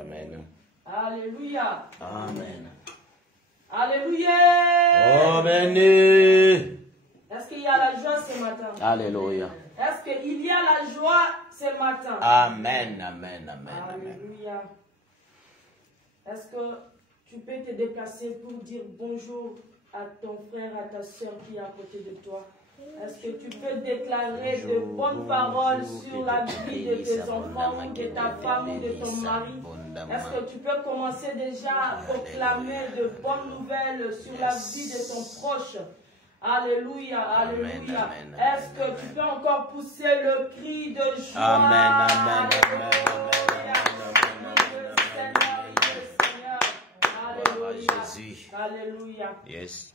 Amen. Alléluia. Amen. Alléluia. Amen. Est-ce qu'il y a la joie ce matin? Alléluia. Est-ce qu'il y a la joie ce matin? Amen, amen, amen, Alléluia. Est-ce que tu peux te déplacer pour dire bonjour à ton frère, à ta soeur qui est à côté de toi? Est-ce que tu peux déclarer de bonnes paroles sur la vie de tes enfants, ou de ta femme, ou de ton mari? Est-ce que tu peux commencer déjà à proclamer de bonnes nouvelles sur la vie de ton proche? Alléluia, alléluia. Est-ce que tu peux encore pousser le cri de joie? Amen, amen, Alléluia. Alléluia. Alléluia. Yes.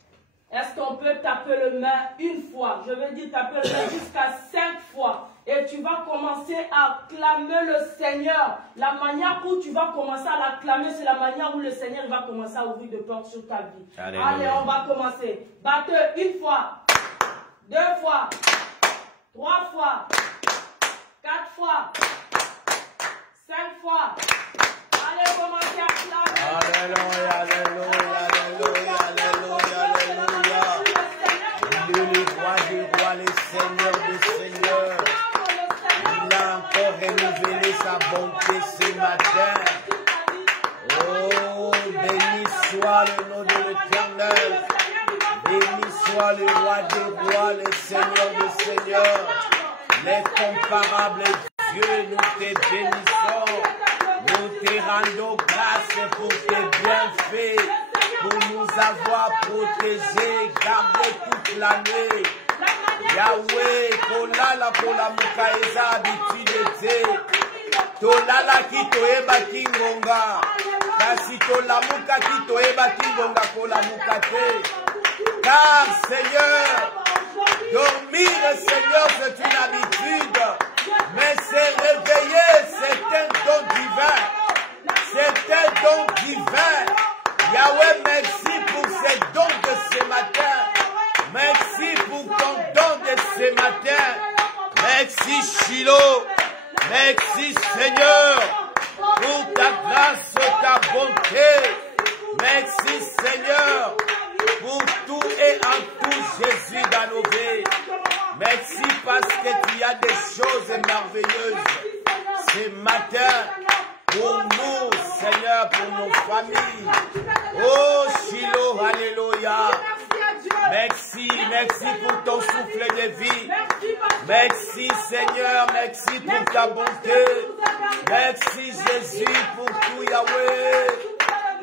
Est-ce qu'on peut taper le main une fois? Je veux dire taper le main jusqu'à 5 fois. Et tu vas commencer à clamer le Seigneur. La manière où tu vas commencer à l'acclamer, c'est la manière où le Seigneur va commencer à ouvrir des portes sur ta vie. Alléluia. Allez, on va commencer. Battez une fois, 2 fois, 3 fois, 4 fois, 5 fois. Allez, commencez à clamer. Alléluia, alléluia, alléluia, alléluia, alléluia. Le roi des rois, le Seigneur des seigneurs. Il a encore renouvelé sa bonté ce matin. Oh, béni soit le nom de l'Éternel. Béni soit le roi des rois, le Seigneur des seigneurs. L'incomparable Dieu, nous te bénissons. Nous te rendons grâce pour tes bienfaits, pour nous avoir protégés, gardés toute l'année. Yahweh, kolala kola mukaeza habitude. Tolala kitoeba kingonga. Kasi tolamuka kitoeba kingonga kola mukate. Car Seigneur, dormir Seigneur c'est une habitude. Mais c'est réveiller, c'est un don divin. C'est un don divin. Yahweh, merci pour ces dons de ce matin. Merci pour ton don de ce matin. Merci Shiloh. Merci Seigneur pour ta grâce, ta bonté. Merci Seigneur pour tout et en tout Jésus dans nos vies. Merci parce que tu as des choses merveilleuses ce matin pour nous, Seigneur, pour nos familles. Oh, Shiloh, alléluia. Merci, merci pour ton souffle de vie. Merci, Seigneur, merci pour ta bonté. Merci, Jésus, pour tout, Yahweh.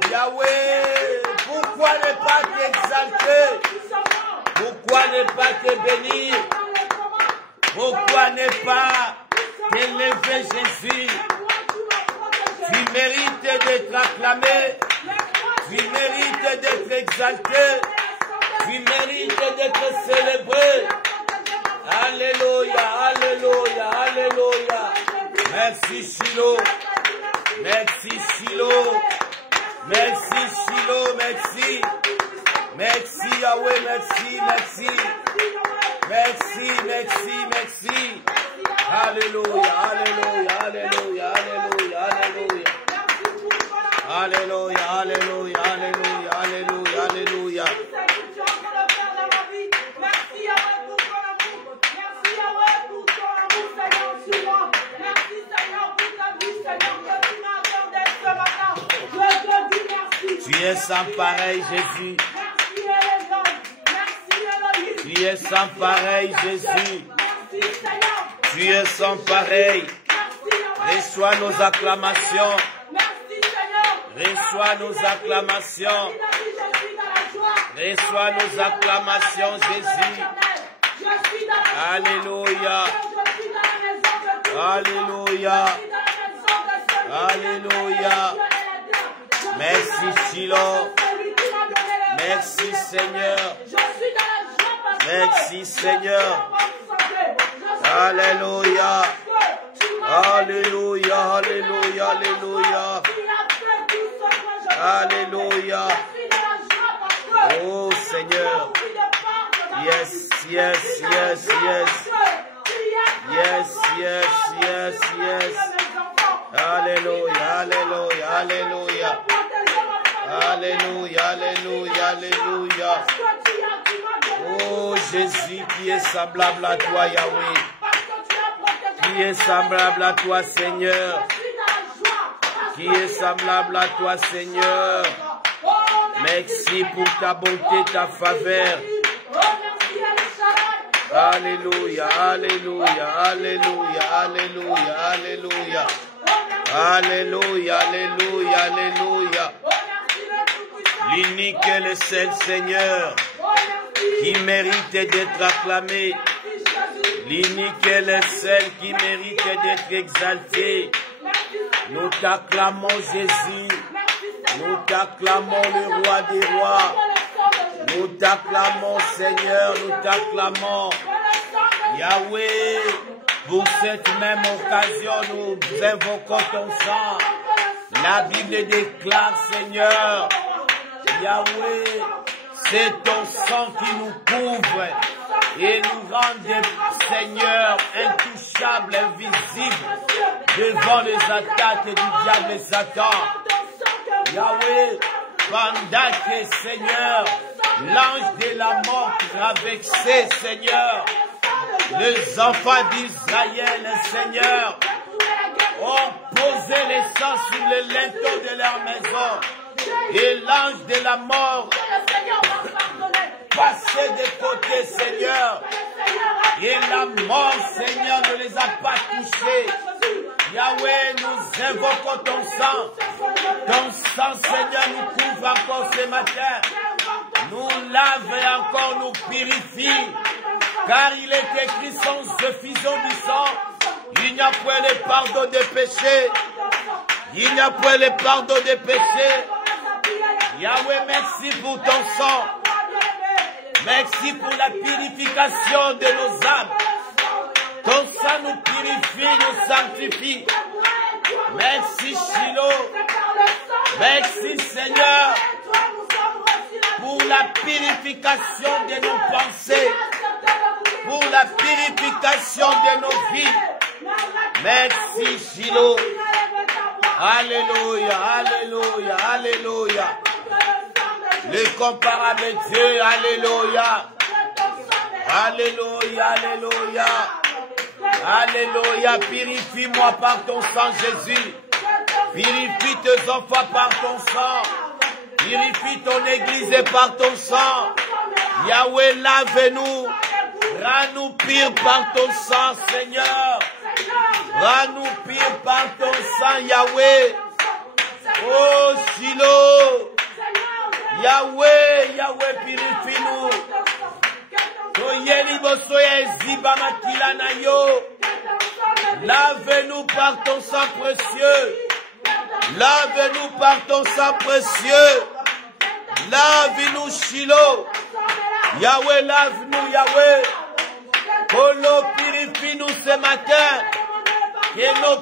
Yahweh, pourquoi ne pas t'exalter? Pourquoi ne pas te bénir? Pourquoi ne pas t'élever, Jésus? Tu mérites d'être acclamé. Tu mérites d'être exalté. Tu mérites d'être célébré. Alléluia, alléluia, alléluia. Merci Shiloh. Merci Shiloh. Merci Shiloh, merci. Merci Yahweh, merci, merci. Merci, merci, merci. Alléluia, alléluia, alléluia, alléluia, alléluia. Alléluia, alléluia, alléluia, alléluia, alléluia. Merci Yahweh pour ton amour. Merci Yahweh pour ton amour, Seigneur, sur moi. Merci Seigneur pour ta vie, Seigneur, que tu m'as accordé ce matin. Je te dis merci. Tu es sans pareil, Jésus. Merci Elohim. Merci Elohim. Tu es sans pareil, Jésus. Merci Seigneur. Tu es sans pareil. Merci Yahweh. Reçois nos acclamations. Merci Seigneur. Reçois nos acclamations. Reçois nos acclamations, Jésus. Alléluia. Alléluia. Alléluia. Merci Shiloh. Merci Seigneur. Merci Seigneur. Alléluia. Alléluia. Alléluia. Alléluia. Alléluia. Oh Seigneur. Yes, yes, yes, yes. Yes, yes, yes, yes. Alléluia, alléluia, alléluia. Alléluia, alléluia, alléluia. Oh Jésus, qui est semblable à toi, Yahweh. Qui est semblable à toi, Seigneur. Qui est semblable à toi, Seigneur. Merci pour ta bonté, ta faveur. Alléluia, alléluia, alléluia, alléluia, alléluia. Alléluia, alléluia, alléluia. L'unique et le seul Seigneur qui mérite d'être acclamé. L'unique et le seul qui mérite d'être exalté. Nous t'acclamons Jésus. Nous t'acclamons le roi des rois. Nous t'acclamons Seigneur. Nous t'acclamons Yahweh. Pour cette même occasion, nous invoquons ton sang. La Bible déclare, Seigneur, Yahweh, c'est ton sang qui nous couvre et nous rend des seigneurs intouchables, invisibles, devant les attaques du diable et Satan. Yahweh, pendant que, Seigneur, l'ange de la mort traversait, Seigneur, les enfants d'Israël, Seigneur, ont posé les sangs sur le linteau de leur maison. Et l'ange de la mort passait de côté, Seigneur. Et la mort, Seigneur, ne les a pas touchés. Yahweh, nous invoquons ton sang. Ton sang, Seigneur, nous couvre encore ce matin. Nous lave et encore nous purifie. Car il est écrit sans effusion du sang, il n'y a point le pardon des péchés. Il n'y a point le pardon des péchés. Yahweh, merci pour ton sang. Merci pour la purification de nos âmes. Ton sang nous purifie, nous sanctifie. Merci Shiloh. Merci Seigneur pour la purification de nos pensées. Pour la purification de nos vies. Merci Shiloh. Alléluia, alléluia, alléluia. Le comparable Dieu, alléluia. Alléluia, alléluia. Alléluia, purifie-moi par ton sang Jésus. Purifie tes enfants par ton sang. Purifie ton église et par ton sang. Yahweh, lave-nous. Rends-nous purs par ton sang, Seigneur. Rends-nous purs par ton sang, Yahweh. Oh, Shiloh. Yahweh, Yahweh, purifie-nous. Lave-nous par ton sang précieux. Lave-nous par ton sang précieux. Lave-nous, Shiloh. Yahweh, lave-nous, Yahweh. Polo, purifie-nous ce matin. Que nos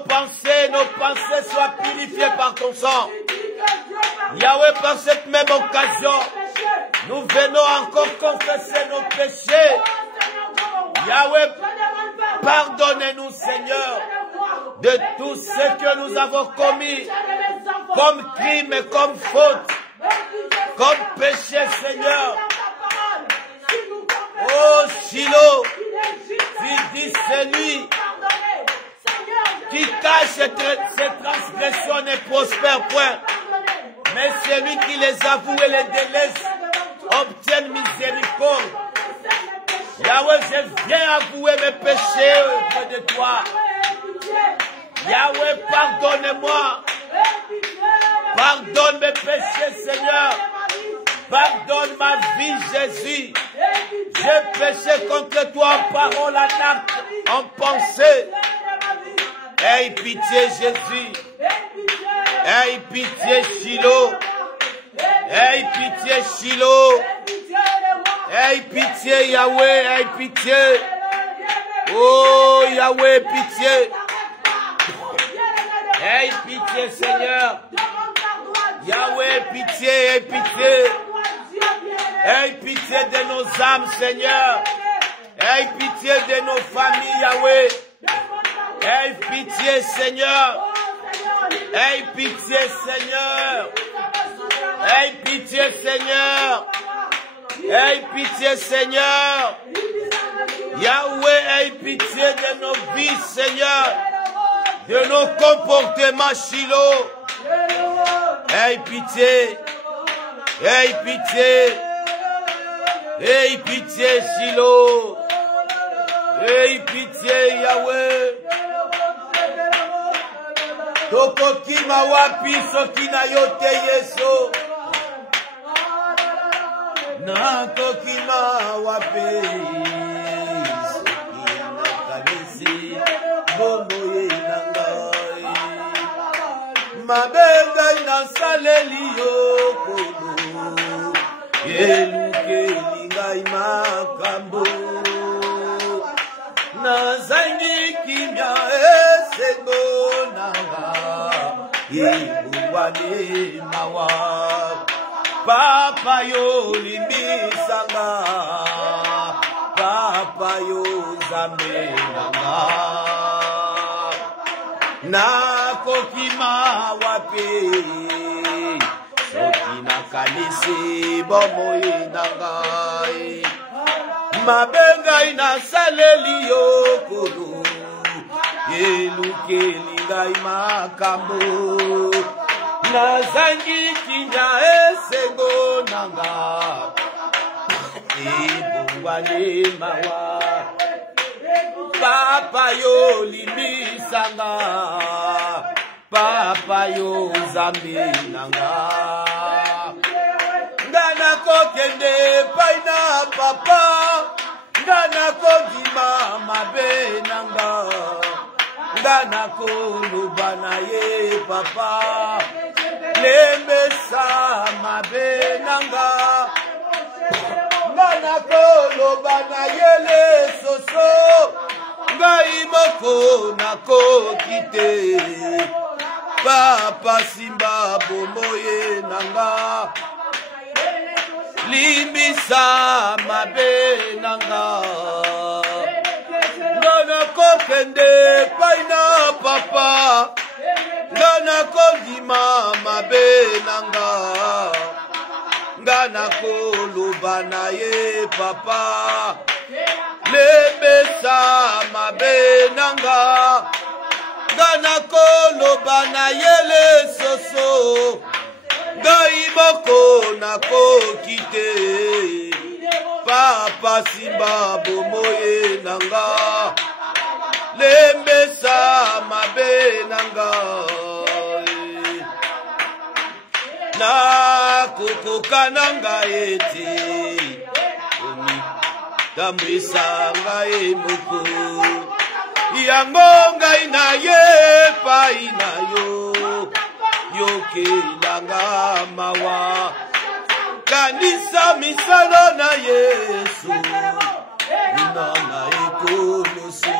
pensées soient purifiées par ton sang. Yahweh, par cette même occasion, nous venons encore confesser nos péchés. Yahweh, pardonnez-nous, Seigneur, de tout ce que nous avons commis, comme crime et comme faute, comme péché, Seigneur. Oh, Shiloh, tu dis celui qui cache ses transgressions ne prospère point. Mais celui qui les avoue et les délaisse obtient miséricorde. Yahweh, je viens avouer mes péchés auprès de toi. Yahweh, pardonne-moi. Pardonne mes péchés, Seigneur. Pardonne ma vie, Jésus. J'ai péché contre toi en parole, en acte, en pensée. Aie pitié, Jésus. Aie pitié, Shiloh. Aie pitié, Shiloh. Aie pitié, Yahweh. Aie pitié. Oh, Yahweh, pitié. Aie pitié, Seigneur. Yahweh, pitié, aie pitié. Aie pitié de nos âmes, Seigneur. Aie pitié de nos familles, Yahweh. Aie pitié, Seigneur. Aie pitié, Seigneur. Aie pitié, Seigneur. Aie pitié, Seigneur. Yahweh, aie pitié de nos vies, Seigneur. De nos comportements, Shiloh. Aie pitié. Aie pitié. Aie pitié, Shiloh. Aie pitié, Yahweh. Tokoki mawapi soki na yote Yeso. Na toki mawapi soki na kanisi bomo ye nangai. Mabenga ina saleli yokolo. Yeluke lingai makambo. Na zangi kimya esego nanga. Yebuwane mawa. Papa yo limbisanga. Papa yo zamenanga. Na kokima wapi. Soki na kanisi bomo inangai. Mabenga ina saleli yokolo. Yeluke lingai makambo. Na zangi kinya esego nanga. Ebuwane mawa. Papa yo limisanga. Papa yo zambi nanga. Ngana kokende paina papa. Ngana kodima mabe nanga. Ngana kolubana ye papa. Lembesa mabe nanga. Ngana kolubana yele soso. Ngai moko nako kite. Papa simba bomoye nanga. Limbisa mabe nanga. Ngana kokende paina papa. Ngana kodima mabe nanga. Ngana kolubana ye papa. Lebesa mabe nanga. Ngana kolubana yele soso. Ngai moko nako kite. Papa simba bomoye nanga. Lembesa mabe nanga. Na kukuka nanga eti. Tambisa ngai moko. Yango ngai na ye pa ina yo. Yoke langa mawa. Kanisa misalo na Yesu. Inana ekolosi.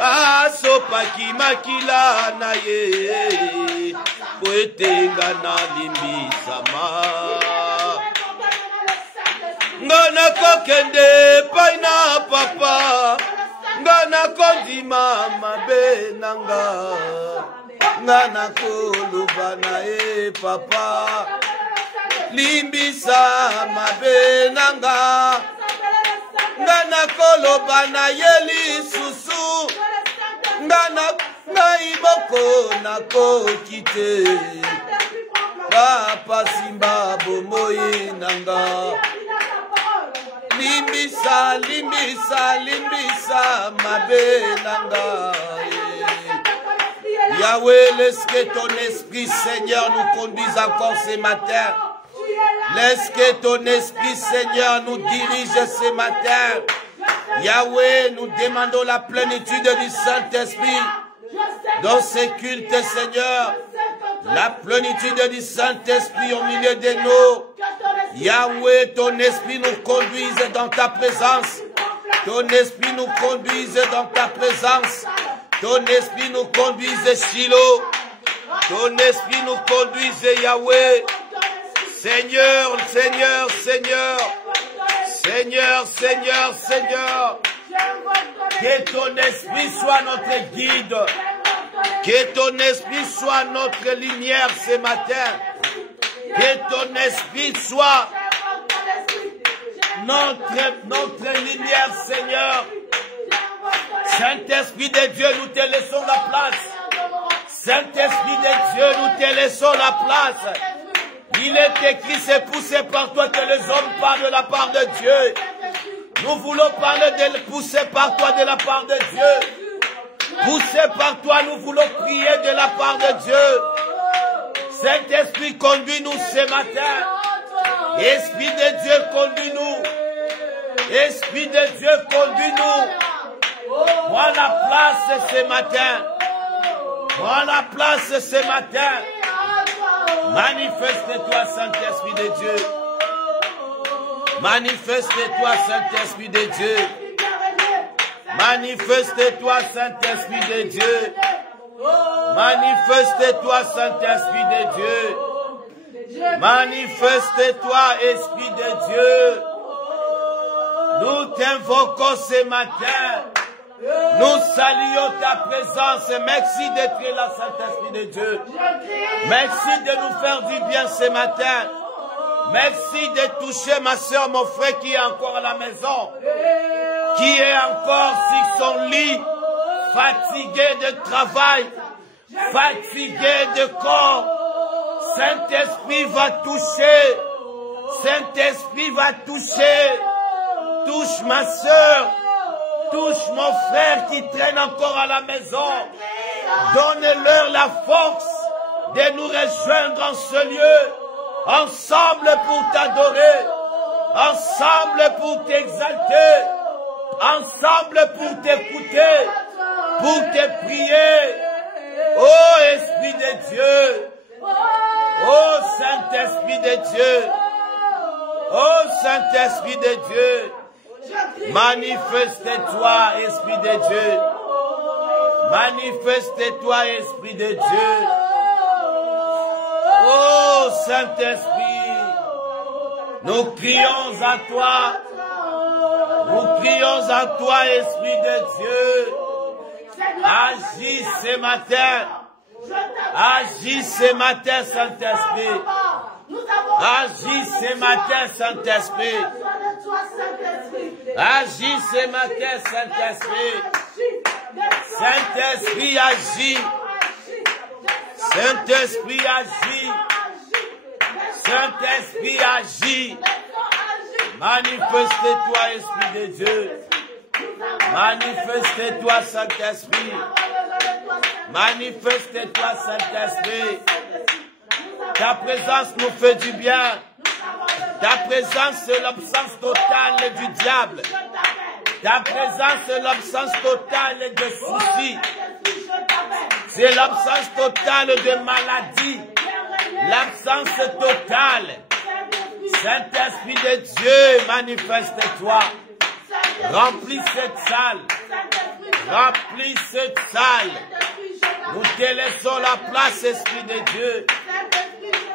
Asopa kimakila na ye. Poetenga na limbisama. Ngana kokende paina papa. Ngana kondima mabe nanga. Ngana kolubana e papa. Limbisa mabe nanga. Ngana kolubana yeli susu. Ngana ngai moko nako kite. Papa simba bomoye nanga. Limbisa, limbisa, limbisa mabe nanga. Yahweh, laisse que ton esprit, Seigneur, nous conduise encore ce matin. Laisse que ton esprit, Seigneur, nous dirige ce matin. Yahweh, nous demandons la plénitude du Saint-Esprit dans ce culte, Seigneur. La plénitude du Saint-Esprit au milieu de nous. Yahweh, ton esprit nous conduise dans ta présence. Ton esprit nous conduise dans ta présence. Ton esprit nous conduise, Shiloh. Ton esprit nous conduise, Yahweh. Seigneur, Seigneur, Seigneur. Seigneur, Seigneur, Seigneur. Que ton esprit soit notre guide. Que ton esprit soit notre lumière ce matin. Que ton esprit soit notre lumière, Seigneur. Saint-Esprit de Dieu, nous te laissons la place. Saint-Esprit de Dieu, nous te laissons la place. Il est écrit, c'est poussé par toi que les hommes parlent de la part de Dieu. Nous voulons parler de pousser par toi de la part de Dieu. Poussé par toi, nous voulons prier de la part de Dieu. Saint-Esprit, conduis-nous ce matin. Esprit de Dieu, conduis-nous. Esprit de Dieu, conduis-nous. Prends la place ce matin. Prends la place ce matin. Manifeste-toi, Saint-Esprit de Dieu. Manifeste-toi, Saint-Esprit de Dieu. Manifeste-toi, Saint-Esprit de Dieu. Manifeste-toi, Saint-Esprit de Dieu. Manifeste-toi, Esprit de Dieu. Nous t'invoquons ce matin. Nous saluons ta présence. Merci d'être là, Saint-Esprit de Dieu. Merci de nous faire du bien ce matin. Merci de toucher ma soeur, mon frère qui est encore à la maison, qui est encore sur son lit, fatigué de travail, fatigué de corps. Saint-Esprit va toucher. Saint-Esprit va toucher. Touche ma soeur. Touche mon frère qui traîne encore à la maison. Donne-leur la force de nous rejoindre en ce lieu. Ensemble pour t'adorer. Ensemble pour t'exalter. Ensemble pour t'écouter. Pour te prier. Oh Esprit de Dieu. Oh Saint-Esprit de Dieu. Oh Saint-Esprit de Dieu. Manifeste-toi, Esprit de Dieu. Manifeste-toi, Esprit de Dieu. Oh Saint-Esprit, nous crions à toi. Nous crions à toi, Esprit de Dieu. Agis ce matin. Agis ce matin, Saint-Esprit. Agis ce matin, Saint-Esprit. Agis ce matin, Saint-Esprit. Saint-Esprit agit. Saint-Esprit agit. Saint-Esprit agit. Manifeste-toi, Esprit de Dieu. Manifeste-toi, Saint-Esprit. Manifeste-toi, Saint-Esprit. Ta présence nous fait du bien. Ta présence, c'est l'absence totale du diable. Ta présence, c'est l'absence totale de soucis. C'est l'absence totale de maladie. L'absence totale. Saint-Esprit de Dieu, manifeste-toi. Remplis cette salle. Remplis cette salle. Nous te laissons la place, Esprit de Dieu.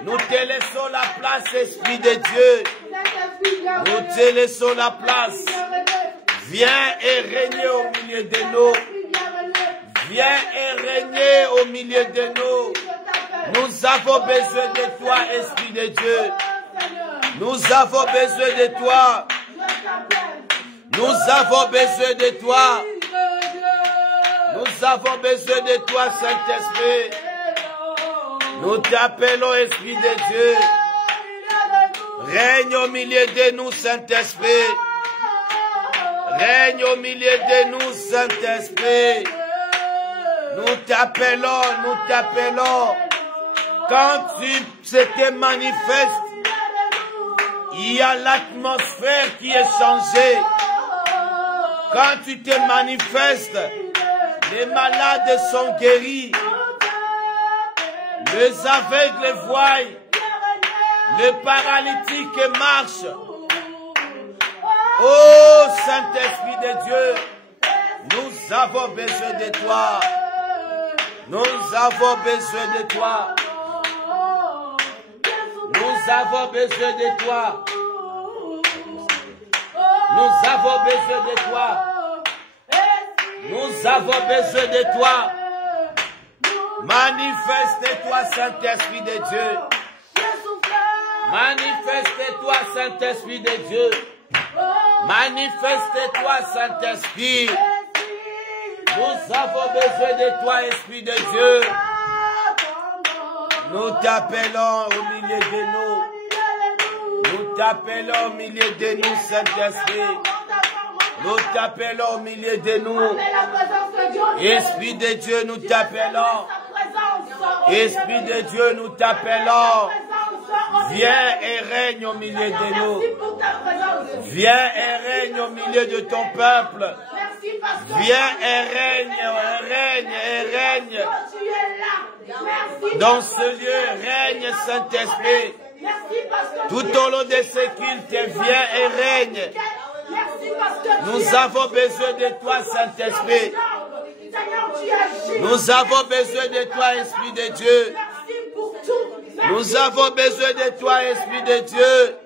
Nous te laissons la place, Esprit de Dieu. Nous te laissons la place. Viens et règne au milieu de nous. Viens et règne au milieu de nous. Nous avons besoin de toi, Esprit de Dieu. Nous avons besoin de toi. Nous avons besoin de toi. Nous avons besoin de toi, Saint-Esprit. Nous t'appelons, Esprit de Dieu. Règne au milieu de nous, Saint-Esprit. Règne au milieu de nous, Saint-Esprit. Nous t'appelons, nous t'appelons. Quand tu te manifestes, il y a l'atmosphère qui est changée. Quand tu te manifestes, les malades sont guéris. Les aveugles voient. Les paralytiques marchent. Oh Saint-Esprit de Dieu, nous avons besoin de toi. Nous avons besoin de toi. Nous avons besoin de toi. Nous avons besoin de toi. Nous avons besoin de toi. Manifeste-toi, Saint-Esprit de Dieu. Manifeste-toi, Saint-Esprit de Dieu. Manifeste-toi, Saint-Esprit. Nous avons besoin de toi, Esprit de Dieu. Nous t'appelons au milieu de nous. Nous t'appelons au milieu de nous, Saint-Esprit. Nous t'appelons au milieu de nous. Esprit de Dieu, nous t'appelons. Esprit de Dieu, nous t'appelons. Viens et règne au milieu de nous. Viens et règne au milieu de ton peuple. Viens et règne, règne. Dans ce lieu, règne, Saint-Esprit. Tout au long de ce culte, viens et règne. Nous avons besoin de toi, Saint-Esprit. Nous avons besoin de toi, Esprit de Dieu. Nous avons besoin de toi, Esprit de Dieu.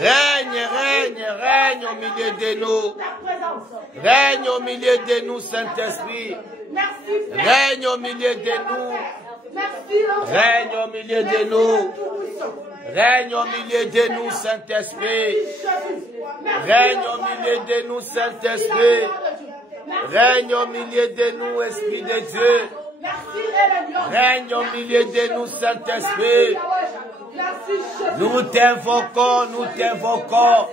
Règne au milieu de nous. Règne au milieu de nous, Saint-Esprit. Règne au milieu de nous. Règne au milieu de nous. Règne au milieu de nous, Saint-Esprit. Règne au milieu de nous, Saint-Esprit. Règne au milieu de nous, Esprit de Dieu. Règne au milieu de nous, Saint-Esprit. Nous t'invoquons, nous t'invoquons.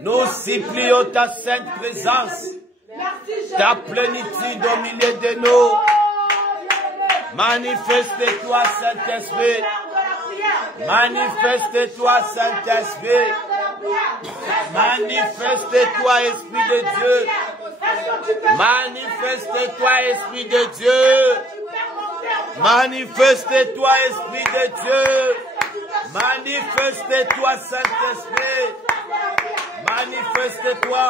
Nous supplions ta sainte présence, ta plénitude au milieu de nous. Manifeste-toi, Saint-Esprit. Manifeste-toi, Saint-Esprit. Manifeste-toi, Esprit de Dieu. Manifeste-toi, Esprit de Dieu. Manifeste-toi, Esprit de Dieu. Manifeste-toi, Saint-Esprit. Manifeste-toi.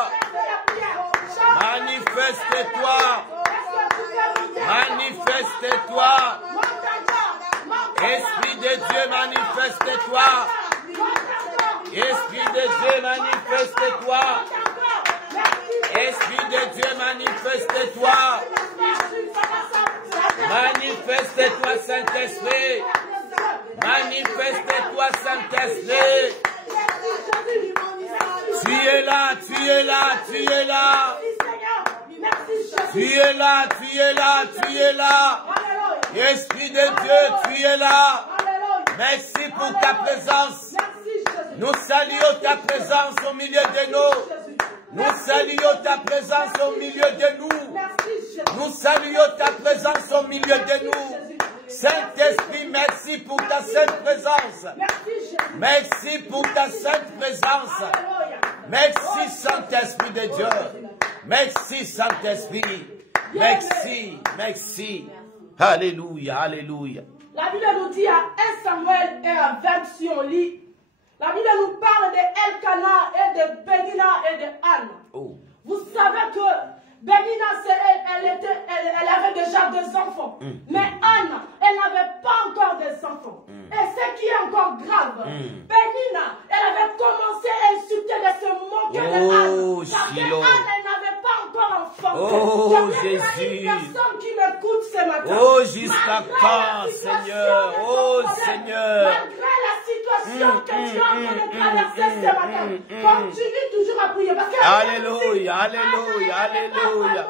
Manifeste-toi. Manifeste-toi. Esprit de Dieu, manifeste-toi. Esprit de Dieu, manifeste-toi. Esprit de Dieu, manifeste-toi. Manifeste-toi, Saint-Esprit. Manifeste-toi, Saint-Esprit. Tu es là, tu es là, tu es là. Tu es là, tu es là, tu es là. Esprit de Dieu, tu es là. Merci pour ta présence. Nous saluons ta présence au milieu de nous. Nous saluons ta présence au milieu de nous. Nous saluons ta présence au milieu de nous. Saint-Esprit, merci pour ta sainte présence. Merci pour ta sainte présence. Merci, Saint-Esprit de Dieu. Merci, Saint-Esprit. Merci, merci. Alléluia, alléluia. La Bible nous dit à 1 Samuel et à 20 si on lit, la Bible nous parle de Elkanah et de Pénina et de Anne. Oh. Vous savez que Pénina, elle avait déjà 2 enfants. Mais Anne, elle n'avait pas encore des enfants. Et ce qui est encore grave, Pénina, elle avait commencé à insulter de se moquer de Anne. Parce que Anne, elle n'avait pas encore enfant. Oh, Jésus. Une personne qui m'écoute ce matin. Oh, jusqu'à quand, Seigneur. Oh, Seigneur. Malgré la situation que tu es en train de traverser ce matin, continue toujours à prier. Alléluia, alléluia, alléluia.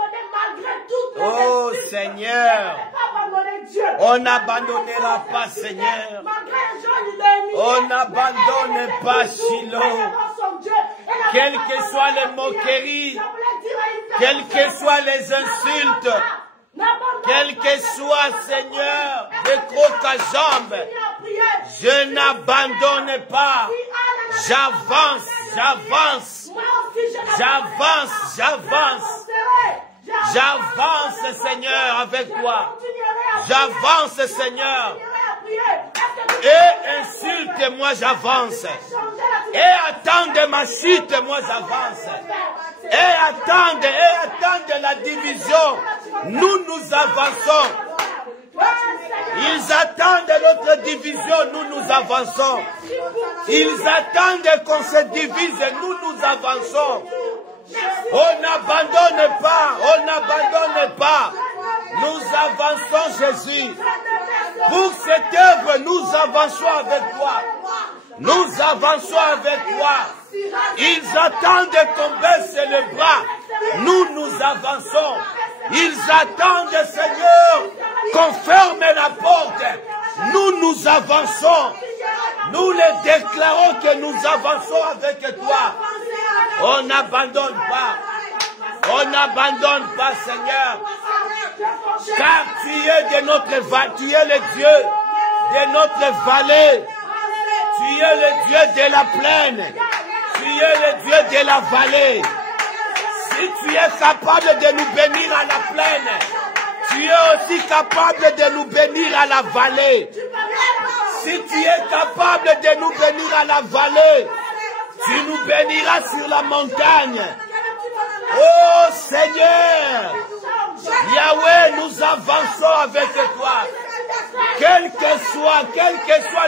Oh, Seigneur. On n'abandonnera pas, Seigneur. On n'abandonne pas Shiloh. Quelles que soient les moqueries, quelles que soient les insultes, quelles que soient, Seigneur, les crocs à jambes, je n'abandonne pas. J'avance, j'avance, j'avance, j'avance. J'avance, Seigneur, avec toi. J'avance, Seigneur. Et insulte-moi, j'avance. Et attends ma chute, moi j'avance. Et attends la division. Nous avançons. Ils attendent notre division, nous avançons. Ils attendent qu'on se divise, nous avançons. On n'abandonne pas, Nous avançons, Jésus. Pour cette œuvre, nous avançons avec toi. Nous avançons avec toi. Ils attendent qu'on baisse les bras. Nous avançons. Ils attendent, Seigneur, qu'on ferme la porte. Nous avançons. Nous les déclarons que nous avançons avec toi. On n'abandonne pas. On n'abandonne pas, Seigneur. Car tu es de notre vallée. Tu es le Dieu de notre vallée. Tu es le Dieu de la plaine. Tu es le Dieu de la vallée. Si tu es capable de nous bénir à la plaine, tu es aussi capable de nous bénir à la vallée. Si tu es capable de nous bénir à la vallée, tu nous béniras sur la montagne. Oh Seigneur, Yahweh, nous avançons avec toi. Quelles que soient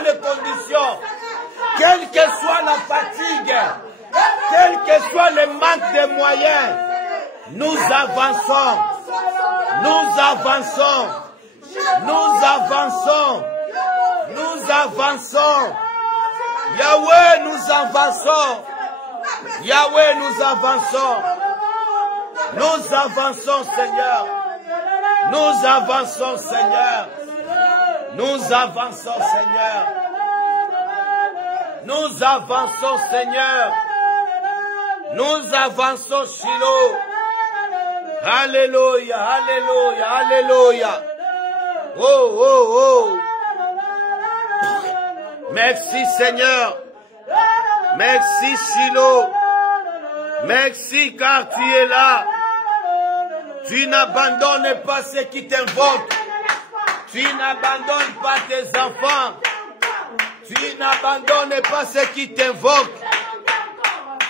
les conditions, quelle que soit la fatigue, quel que soit le manque de moyens, nous avançons, nous avançons, nous avançons, nous avançons. Yahweh, nous avançons. Yahweh, nous avançons. Nous avançons, Seigneur. Nous avançons, Seigneur. Nous avançons, Seigneur. Nous avançons, Seigneur. Nous avançons, Shiloh. Alléluia, alléluia, alléluia. Oh, oh, oh. Merci, Seigneur. Merci, Shiloh. Merci, car tu es là. Tu n'abandonnes pas ceux qui t'invoquent. Tu n'abandonnes pas tes enfants. Tu n'abandonnes pas ceux qui t'invoquent.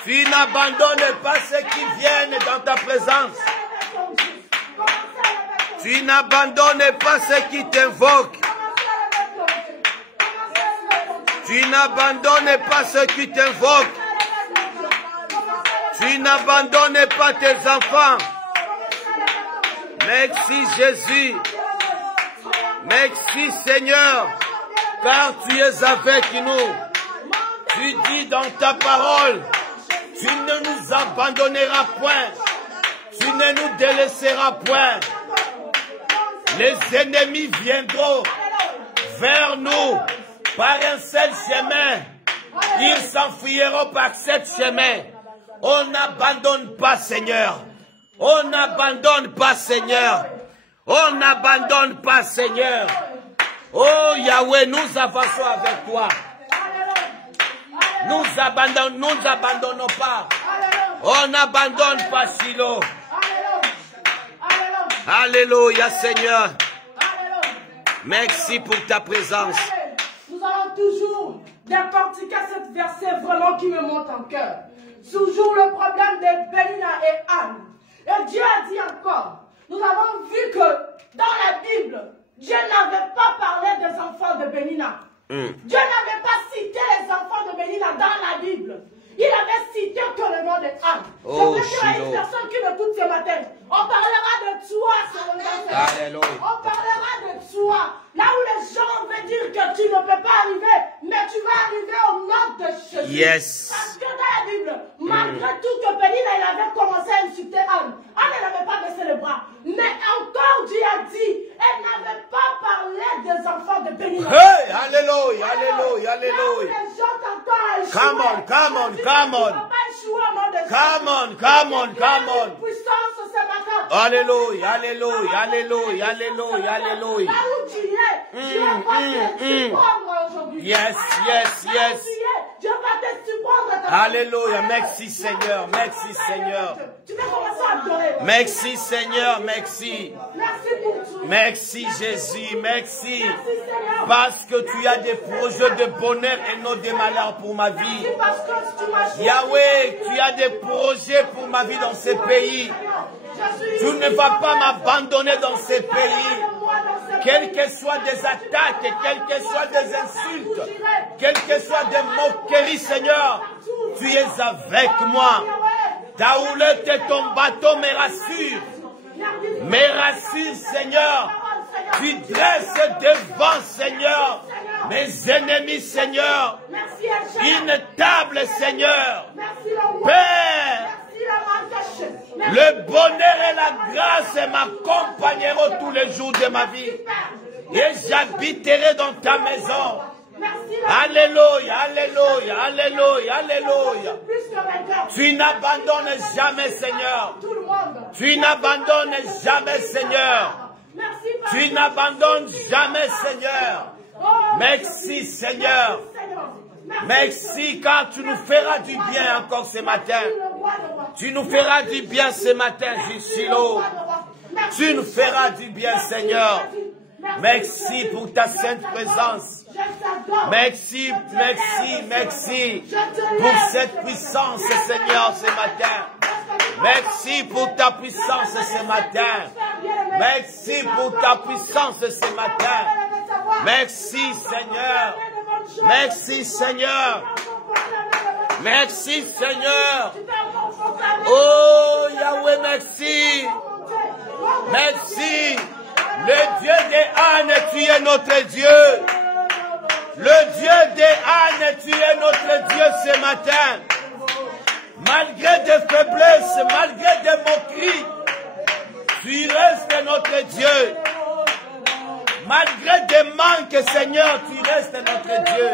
Tu n'abandonnes pas ceux qui viennent dans ta présence. Tu n'abandonnes pas ceux qui t'invoquent. Tu n'abandonnes pas ceux qui t'invoquent. Tu n'abandonnes pas tes enfants. Merci Jésus. Merci Seigneur. Car tu es avec nous. Tu dis dans ta parole, tu ne nous abandonneras point. Tu ne nous délaisseras point. Les ennemis viendront vers nous par un seul chemin. Ils s'enfuiront par sept chemins. On n'abandonne pas, Seigneur. On n'abandonne pas, Seigneur. On n'abandonne pas, Seigneur. Oh Yahweh, nous avançons avec toi. Nous abandonnons pas. On n'abandonne pas, Shiloh. Alléluia, Seigneur. Merci pour ta présence. Nous allons toujours décortiquer cette verset vraiment qui me monte en cœur. Toujours le problème de Pénina et Anne. Et Dieu a dit encore, nous avons vu que dans la Bible, Dieu n'avait pas parlé des enfants de Pénina. Dieu n'avait pas cité les enfants de Pénina dans la Bible. Il avait cité que le nom de Anne. Oh, je veux dire à une personne qui m'écoute ce matin, on parlera de toi sur le message. On parlera de toi. Là où les gens veulent dire que tu ne peux pas arriver, mais tu vas arriver au nom de Jésus. Yes. Parce que dans la Bible, malgré tout que Pénina, il avait commencé à insulter Anne. Anne n'avait pas baissé les bras. Mais encore Dieu a dit, elle n'avait pas parlé des enfants de Pénina. Hey, alléluia, alléluia, alléluia. Come on, come on, come on. Come on, come on, come on. Alléluia, alléluia, alléluia, alléluia, alléluia. Là où tu es, Dieu va te surprendre aujourd'hui. Yes, yes, yes. Dieu va te surprendre. Alléluia, merci Seigneur, merci Seigneur. Tu vas commencer à adorer. Merci Seigneur, merci. Merci pour tout. Merci Jésus, merci. Parce que tu as des projets de bonheur et non de malheur pour ma vie. Yahweh, tu as des projets pour ma vie dans ce pays. Tu ne vas pas m'abandonner dans ce pays. Quelles que soient des attaques, quelles que soient des insultes, quelles que soient des moqueries, Seigneur, tu es avec moi. Ta houlette et ton bâton me rassurent. Mes racines, Seigneur, tu dresses devant, Seigneur, mes ennemis, Seigneur, une table, Seigneur. Père, le bonheur et la grâce m'accompagneront tous les jours de ma vie. Et j'habiterai dans ta maison. Alléluia, alléluia, alléluia, alléluia. Tu n'abandonnes jamais, Seigneur. Tu n'abandonnes jamais, Seigneur. Tu n'abandonnes jamais, Seigneur. Merci, Seigneur. Merci quand tu nous feras du bien encore ce matin. Tu nous feras du bien ce matin, Silo. Tu nous feras du bien, Seigneur. Merci pour ta sainte présence. Merci, merci, merci pour cette puissance, Seigneur, ce matin. Merci pour ta puissance ce matin. Merci pour ta puissance ce matin. Merci, Seigneur. Merci, Seigneur. Merci, Seigneur. Oh, Yahweh, merci. Merci. Le Dieu des ânes, tu es notre Dieu. Le Dieu des ânes, tu es notre Dieu ce matin. Malgré des faiblesses, malgré des moqueries, tu restes notre Dieu. Malgré des manques, Seigneur, tu restes notre Dieu.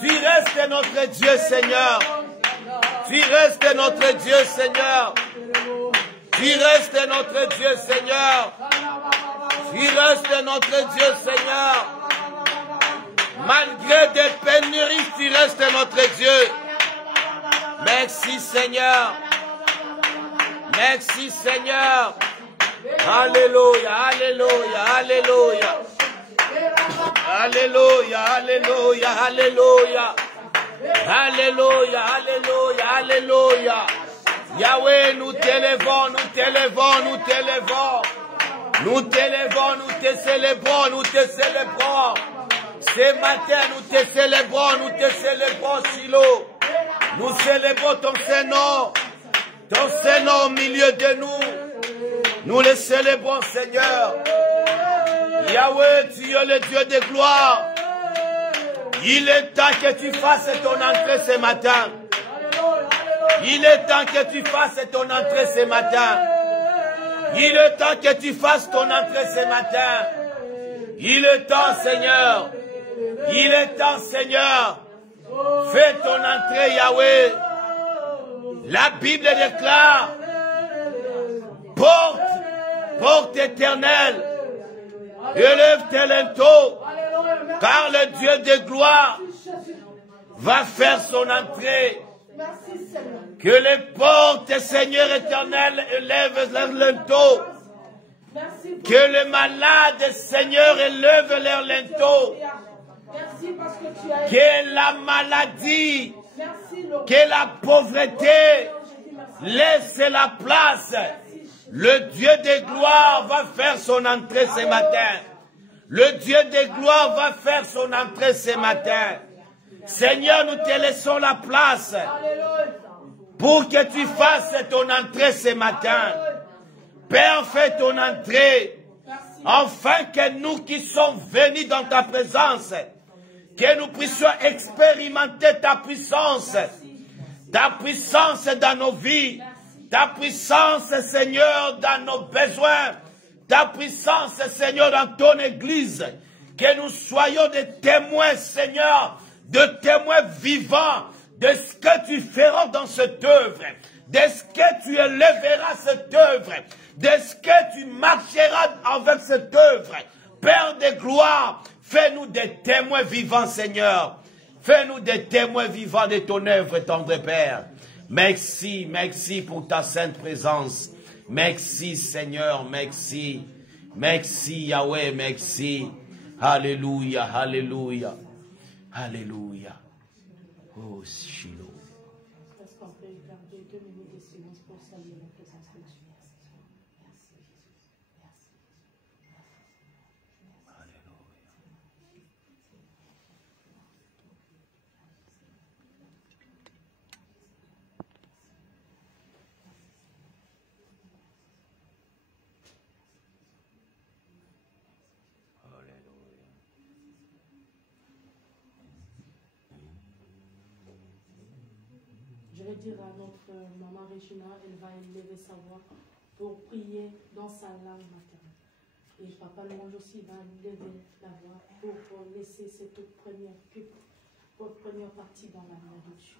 Tu restes notre Dieu, Seigneur. Tu restes notre Dieu, Seigneur. Tu restes notre Dieu, Seigneur. Tu restes notre Dieu, Seigneur. Malgré des pénuries, tu restes notre Dieu. Merci, Seigneur. Merci, Seigneur. Alléluia, alléluia, alléluia. Alléluia, alléluia, alléluia. Alléluia, alléluia, alléluia. Yahweh, nous t'élevons, nous t'élevons, nous t'élevons. Nous t'élevons, nous te célébrons, nous te célébrons. Ce matin, nous te célébrons, nous te célébrons, Silo. Nous célébrons ton Saint-Nom au milieu de nous. Nous le célébrons, Seigneur. Yahweh, tu es le Dieu de gloire. Il est temps que tu fasses ton entrée ce matin. Il est temps que tu fasses ton entrée ce matin. Il est temps que tu fasses ton entrée ce matin. Il est temps, Seigneur. Il est temps, Seigneur. Fais ton entrée, Yahweh. La Bible déclare, porte éternelle, élève tes linteaux, car le Dieu de gloire va faire son entrée. Que les portes, Seigneur éternel, élèvent leurs linteaux. Que les malades, Seigneur, élèvent leurs linteaux. Que la maladie, que la pauvreté laisse la place. Le Dieu de gloire va faire son entrée ce matin. Le Dieu de gloire va faire son entrée ce matin. Seigneur, nous te laissons la place pour que tu fasses ton entrée ce matin. Père, fais ton entrée, afin que nous qui sommes venus dans ta présence, que nous puissions expérimenter ta puissance dans nos vies, ta puissance, Seigneur, dans nos besoins, ta puissance, Seigneur, dans ton Église, que nous soyons des témoins, Seigneur, de témoins vivants de ce que tu feras dans cette œuvre, de ce que tu élèveras cette œuvre, de ce que tu marcheras avec cette œuvre. Père de gloire, fais-nous des témoins vivants, Seigneur. Fais-nous des témoins vivants de ton œuvre, tendre Père. Merci, merci pour ta sainte présence. Merci, Seigneur, merci. Merci, Yahweh, merci. Alléluia, alléluia, alléluia. Oh, Shiloh. Est-ce qu'on peut garder 2 minutes de silence pour saluer la présence de Dieu? dire à notre maman Regina, elle va élever sa voix pour prier dans sa langue maternelle. Et Papa Louange aussi va lever la voix pour laisser cette première partie dans la main de Dieu.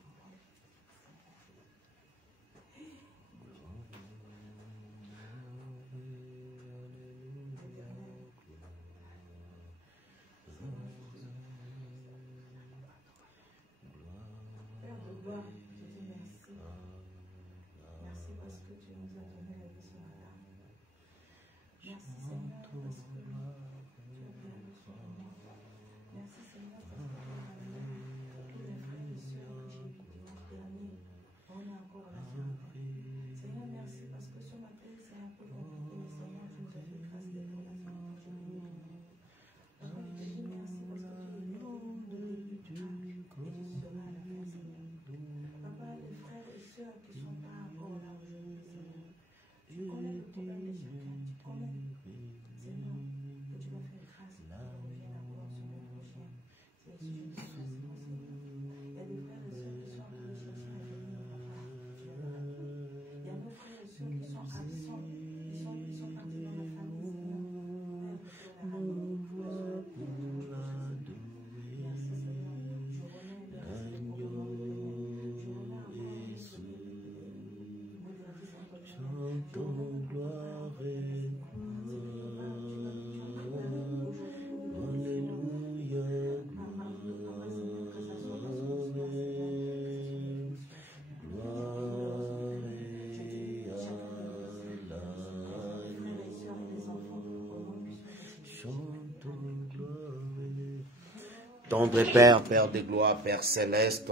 Tendre Père, Père de gloire, Père céleste,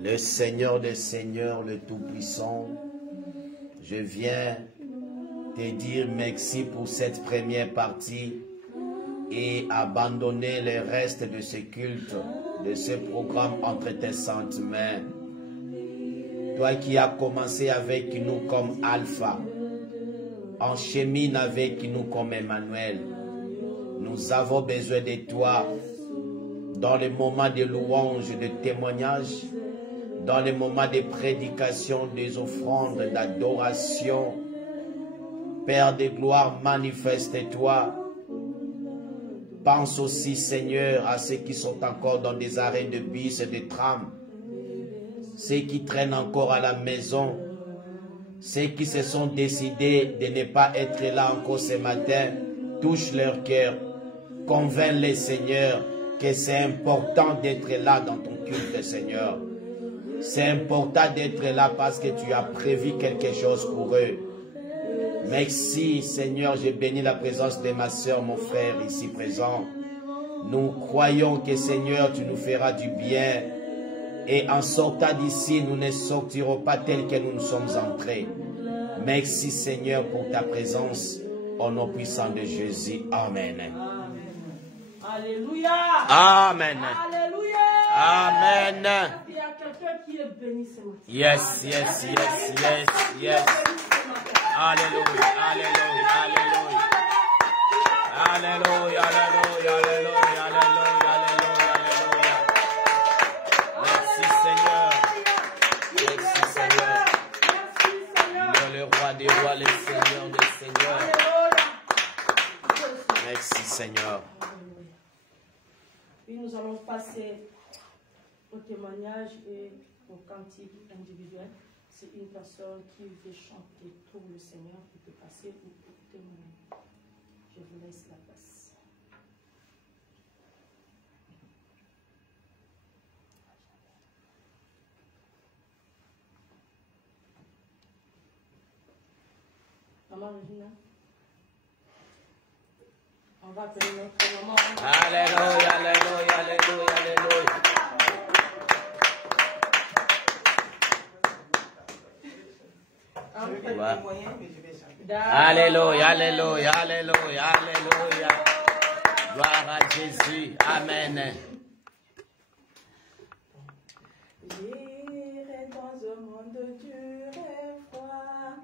le Seigneur des Seigneurs, le Tout-Puissant, je viens te dire merci pour cette première partie et abandonner le reste de ce culte, de ce programme entre tes saintes mains. Toi qui as commencé avec nous comme Alpha, enchemine avec nous comme Emmanuel. Nous avons besoin de toi dans les moments de louange, de témoignage, dans les moments de prédication, des offrandes, d'adoration. Père de gloire, manifeste-toi. Pense aussi, Seigneur, à ceux qui sont encore dans des arrêts de bus et de tram, ceux qui traînent encore à la maison, ceux qui se sont décidés de ne pas être là encore ce matin. Touche leur cœur, convainc-les, Seigneur, que c'est important d'être là dans ton culte, Seigneur. C'est important d'être là parce que tu as prévu quelque chose pour eux. Merci, Seigneur, je bénis la présence de ma soeur, mon frère ici présent. Nous croyons que, Seigneur, tu nous feras du bien. Et en sortant d'ici, nous ne sortirons pas tels que nous sommes entrés. Merci, Seigneur, pour ta présence. Au nom puissant de Jésus. Amen. Alléluia. Amen. Alléluia. Amen. Il y a quelqu'un qui est béni ce matin. Yes, yes, yes, yes, yes. Alléluia, alléluia, alléluia. Alléluia, alléluia, alléluia, alléluia, alléluia. Merci Seigneur. Merci Seigneur. Le roi des rois, le Seigneur des seigneurs. Merci Seigneur. Puis nous allons passer au témoignage et au cantique individuel. C'est une personne qui veut chanter pour le Seigneur, qui peut passer pour témoigner. Je vous laisse la place. Maman Regina, on va appeler notre maman. Alléluia, alléluia, alléluia, alléluia. Alléluia, alléluia, alléluia, alléluia. Gloire à Jésus. Amen. J'irai dans un monde dur et froid,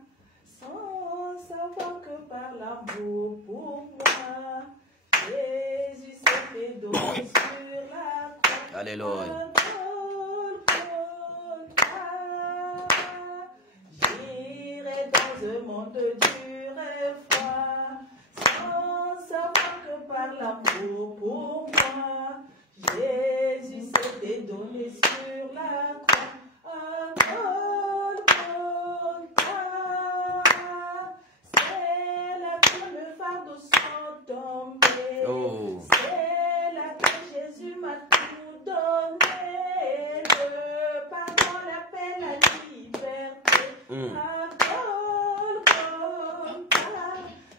sans savoir que par l'amour pour moi, Jésus s'est fait donner sur la croix. Alléluia. monde dur et froid, sans savoir que par l'amour pour moi, Jésus s'était donné sur la croix. À Golgotha, c'est là que le fardeau sont tombés. Oh. C'est là que Jésus m'a tout donné. Le pardon, la paix, la liberté. À Golgotha.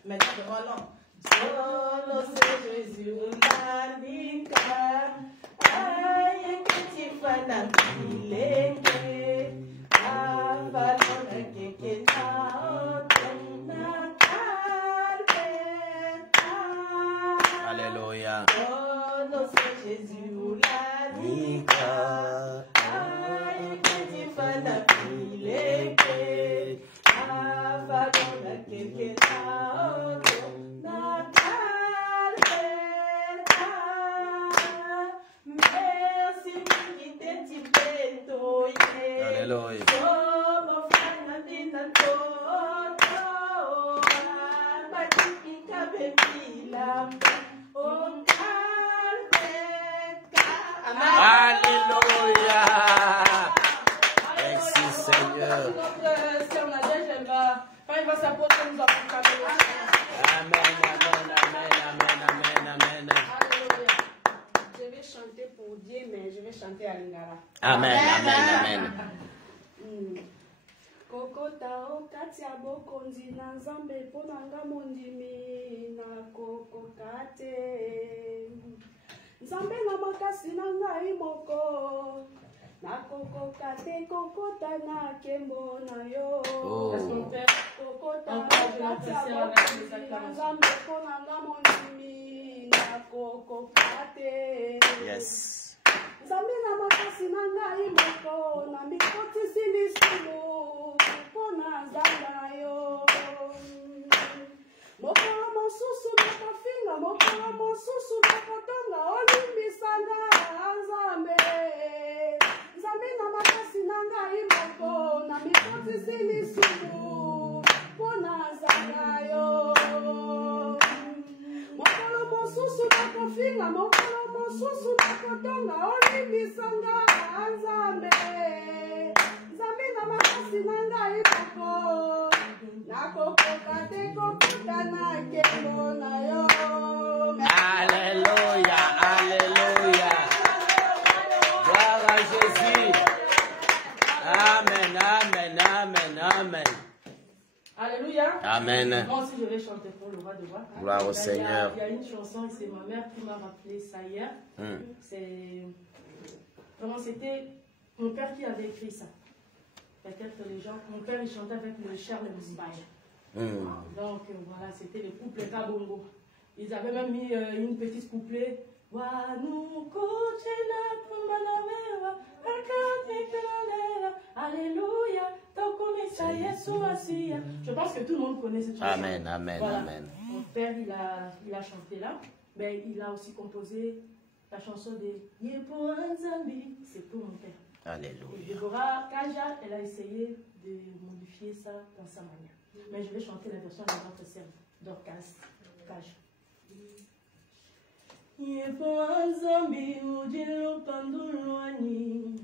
Maintenant, demandons. Solo c'est Jésus, l'amica. Aïe, que tu vas n'apileke. Avalona keke na otona kalpeta. Alléluia. Solo c'est Jésus, l'amica. Aïe, que tu vas n'apileke. Avalona keke na otona kalpeta. Merci, Mikite Tibeto, yeah. Alléluia. Como Fernandina Toto, Batikika Bebila, oh Calpeta. Alléluia. Merci Seigneur. Notre sœur Nadège, quand il va s'apporter, nous allons proclamer. Amen, amen, amen, amen, amen, amen. Alléluia. Je vais chanter pour Dieu, mais je vais chanter à Lingala. Amen, amen, amen. Kokota okati ya bokonzi na nzambe mpo na nga mondimi na kokokate. Nzambe na makasi na ngai moko na kokokate kokota na kembo na yo. Oh. Kokota okati ya bokonzi na nzambe mpo na nga mondimi na kokokate. Yes. Nzambe na makasi na ngai moko na mikotisi lisumu mpo na nzamba yo. Mokolo mosusu nakofinga, mokolo mosusu nakotonga, olimbisanga Nzambe. Nzambe na makasi na ngai moko na mikotisi lisumu mpo na nzamba yo. Mokolo mosusu nakofinga, mokolo mosusu nakotonga, olimbisanga Nzambe. Nzambe na makasi na ngai moko nakokoka te kokuta na nkembo na yo. Alléluia, alléluia. Gloire à Jésus. Amen, amen, amen, amen. Alléluia. Amen. Moi aussi, je vais chanter pour le roi de roi. Gloire au Seigneur. Il y a une chanson, c'est ma mère qui m'a rappelé ça hier. C'est vraiment, c'était mon père qui avait écrit ça. Peut-être les gens, mon père il chantait avec le Charles Mouzibaye. Donc voilà, c'était le couplet Kabongo. Ils avaient même mis une petite couplet. Alléluia. Je pense que tout le monde connaît cette chanson. Amen, amen, Voilà. amen. Mon père, il a chanté là. Mais il a aussi composé la chanson de Yepoanzambi. C'est pour mon père. Et Alléluia. Déborah Kaja, elle a essayé de modifier ça dans sa manière. Mais je vais chanter la version de notre sœur Dorcas Kaja. Yepoanzambi ujilo pandulwani.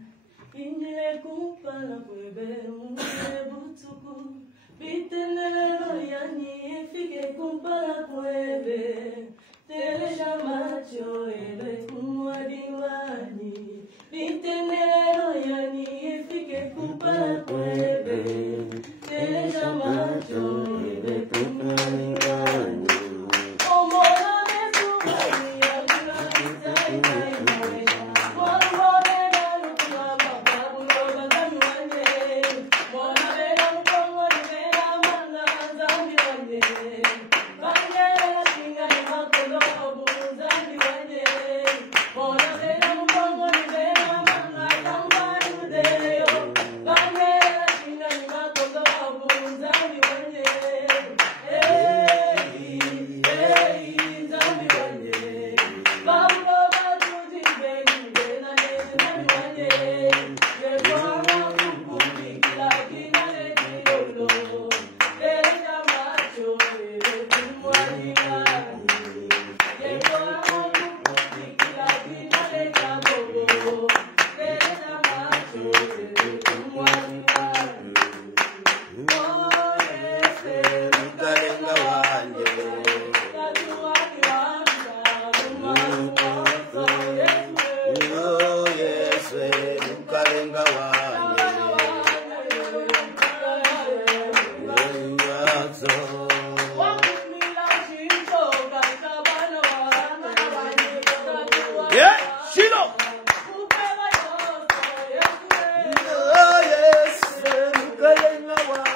Inye kupala kwebe unye butuku. Bitenelo yani efike kupala kwebe. Telesha macho ebe kumwadiwani. Bitenelo yani efike kupala kwebe. Telesha macho ebe kumwadiwani. Yeah, Shiloh. Oh yes, Mukalenga wange.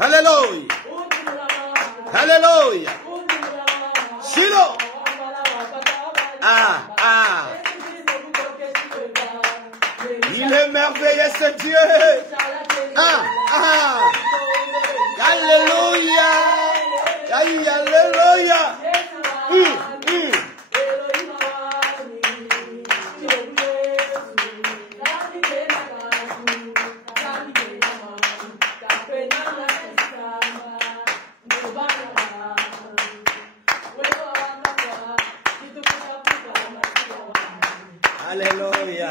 Hallelujah. Hallelujah. Shiloh. Ah, ah. Il est merveilleux ce Dieu. Ah, ah. Alléluia. Alléluia. Alléluia.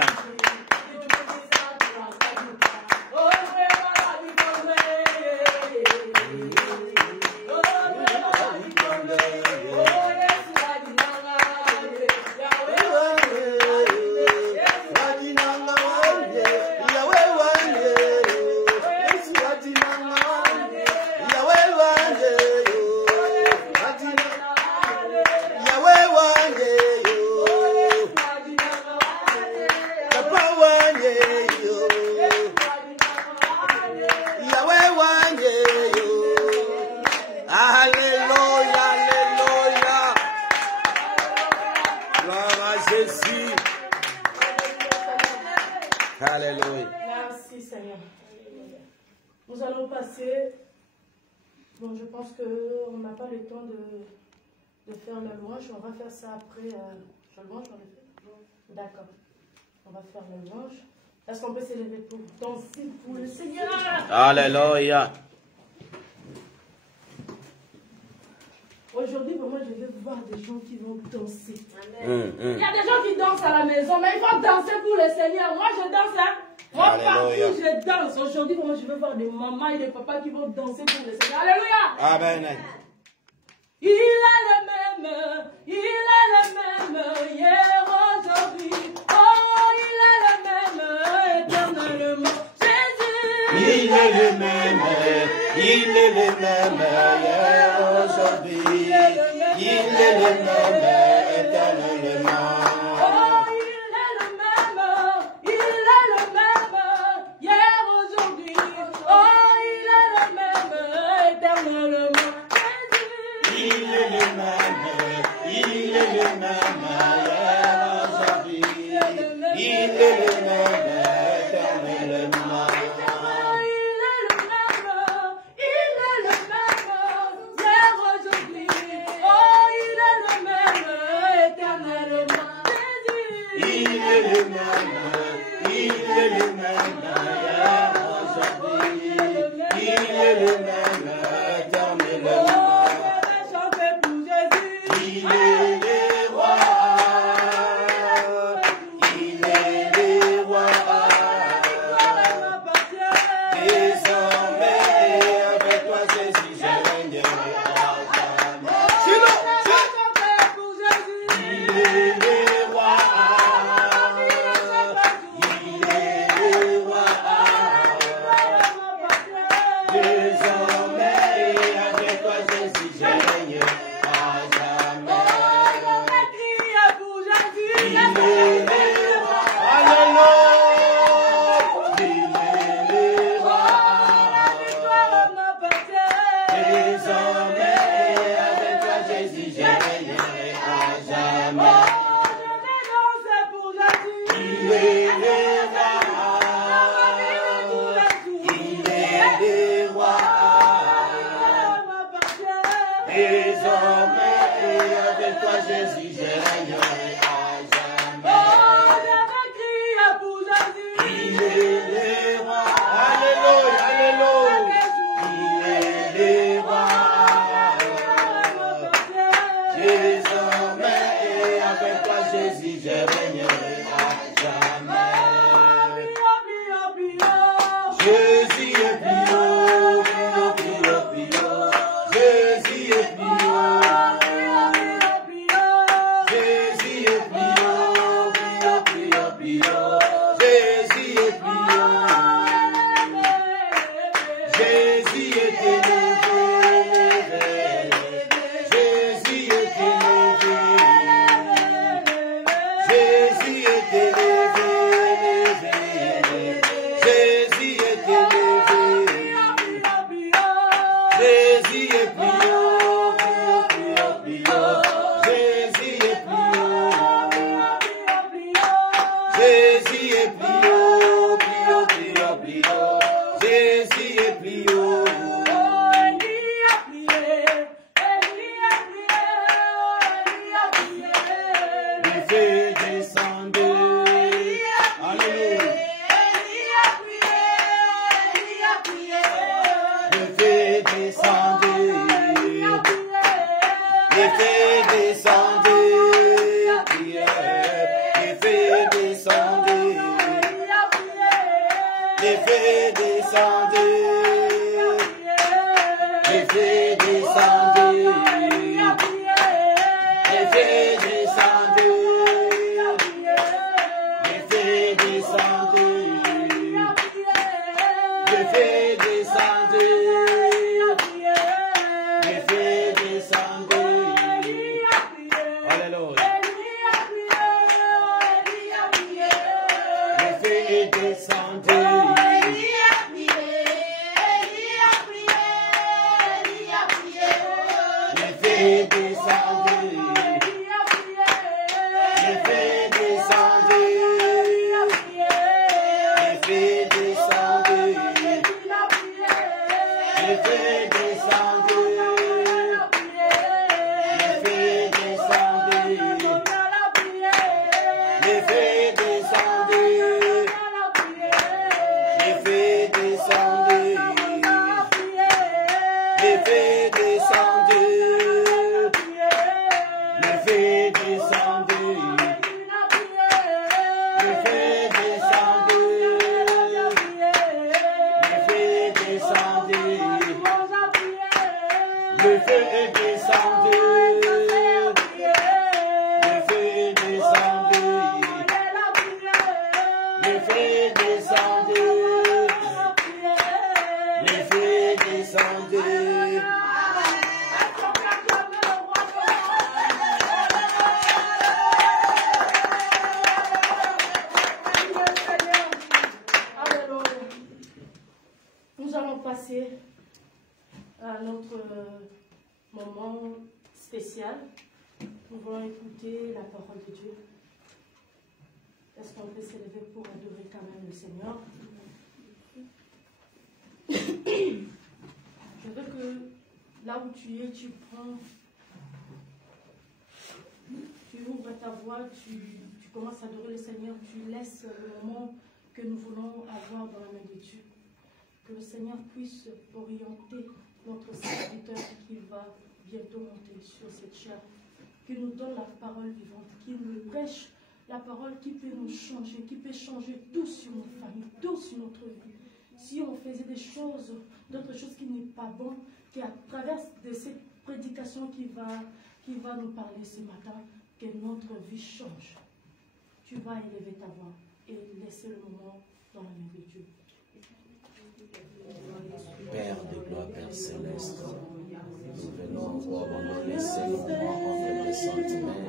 Alléluia. Merci Seigneur. Nous allons passer. Bon, je pense qu'on n'a pas le temps de faire la louange. On va faire ça après. La louange, on le fait? D'accord. On va faire la louange. Est-ce qu'on peut s'élever pour danser pour le Seigneur? Alléluia. Aujourd'hui, moi, je vais voir des gens qui vont danser. Il y a des gens qui dansent à la maison, mais ils vont danser pour le Seigneur. Moi, je danse, hein. Moi, partout, je danse. Aujourd'hui, moi, je vais voir des mamans et des papas qui vont danser pour le Seigneur. Alléluia. Amen. Il est le même hier, aujourd'hui. Oh, il est le même éternellement. Jésus. Il est le même hier, aujourd'hui. Il est le même éternellement. Oh, il est le même hier, aujourd'hui. Oh, il est le même éternellement. Il est le même hier, aujourd'hui. Il est le même éternellement. Alléluia, alléluia. fais descendre. Les fais descendre. Les fais descendre. Les fais descendre. Les fais descendre. Les fais descendre. Les fais descendre. Les fais descendre. Les fais descendre. Les fais descendre. Les fais descendre. Le feu est descendu. Le feu est descendu. Le feu est descendu. Le feu est descendu. Nous allons passer à notre moment spécial. Nous allons écouter la parole de Dieu. Est-ce qu'on peut s'élever pour adorer quand même le Seigneur? Je veux que là où tu es, tu ouvres ta voix, tu commences à adorer le Seigneur, tu laisses le moment que nous voulons avoir dans la main de Dieu. Que le Seigneur puisse orienter notre serviteur qui va bientôt monter sur cette chair, qui nous donne la parole vivante, qui nous prêche la parole qui peut nous changer, qui peut changer tout sur notre famille, tout sur notre vie. Si on faisait des choses, d'autres choses qui n'est pas bon, qu'à travers de cette prédication qui va nous parler ce matin, que notre vie change. Tu vas élever ta voix et laisser le moment dans la main de Dieu. Père de gloire, Père céleste, nous venons encore dans nos laisser nos moments entre tes sentiments.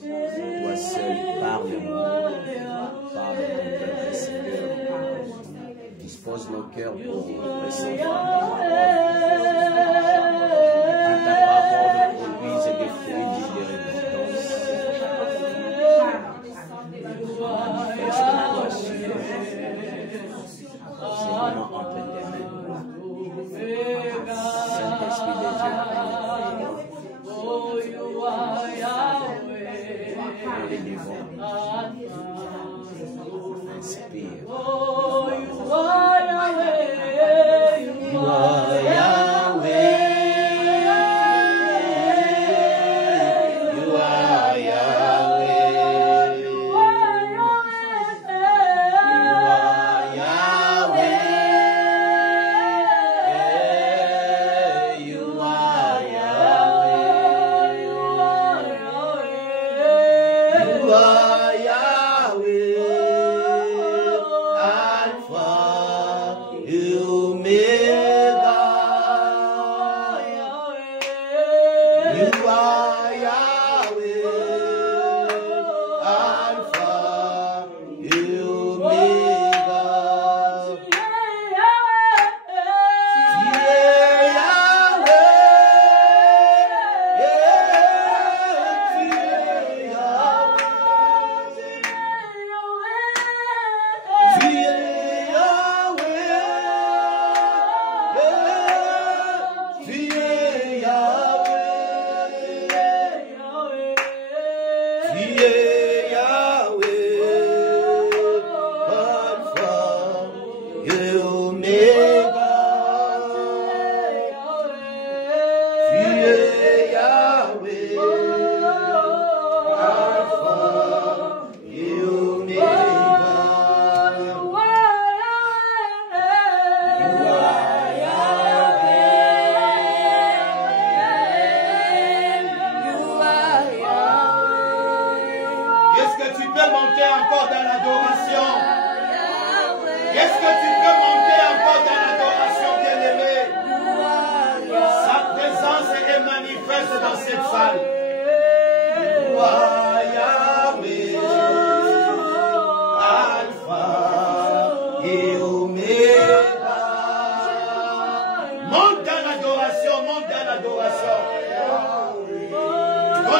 Toi seul, parle-moi, parle-moi, Père Seigneur. Dispose nos cœurs pour recevoir ta parole. Que ta parole produise des fruits dignes de repentance. Manifeste-toi, Seigneur. Seigneur, entre tes mains. Saint-Esprit de Dieu, inspire.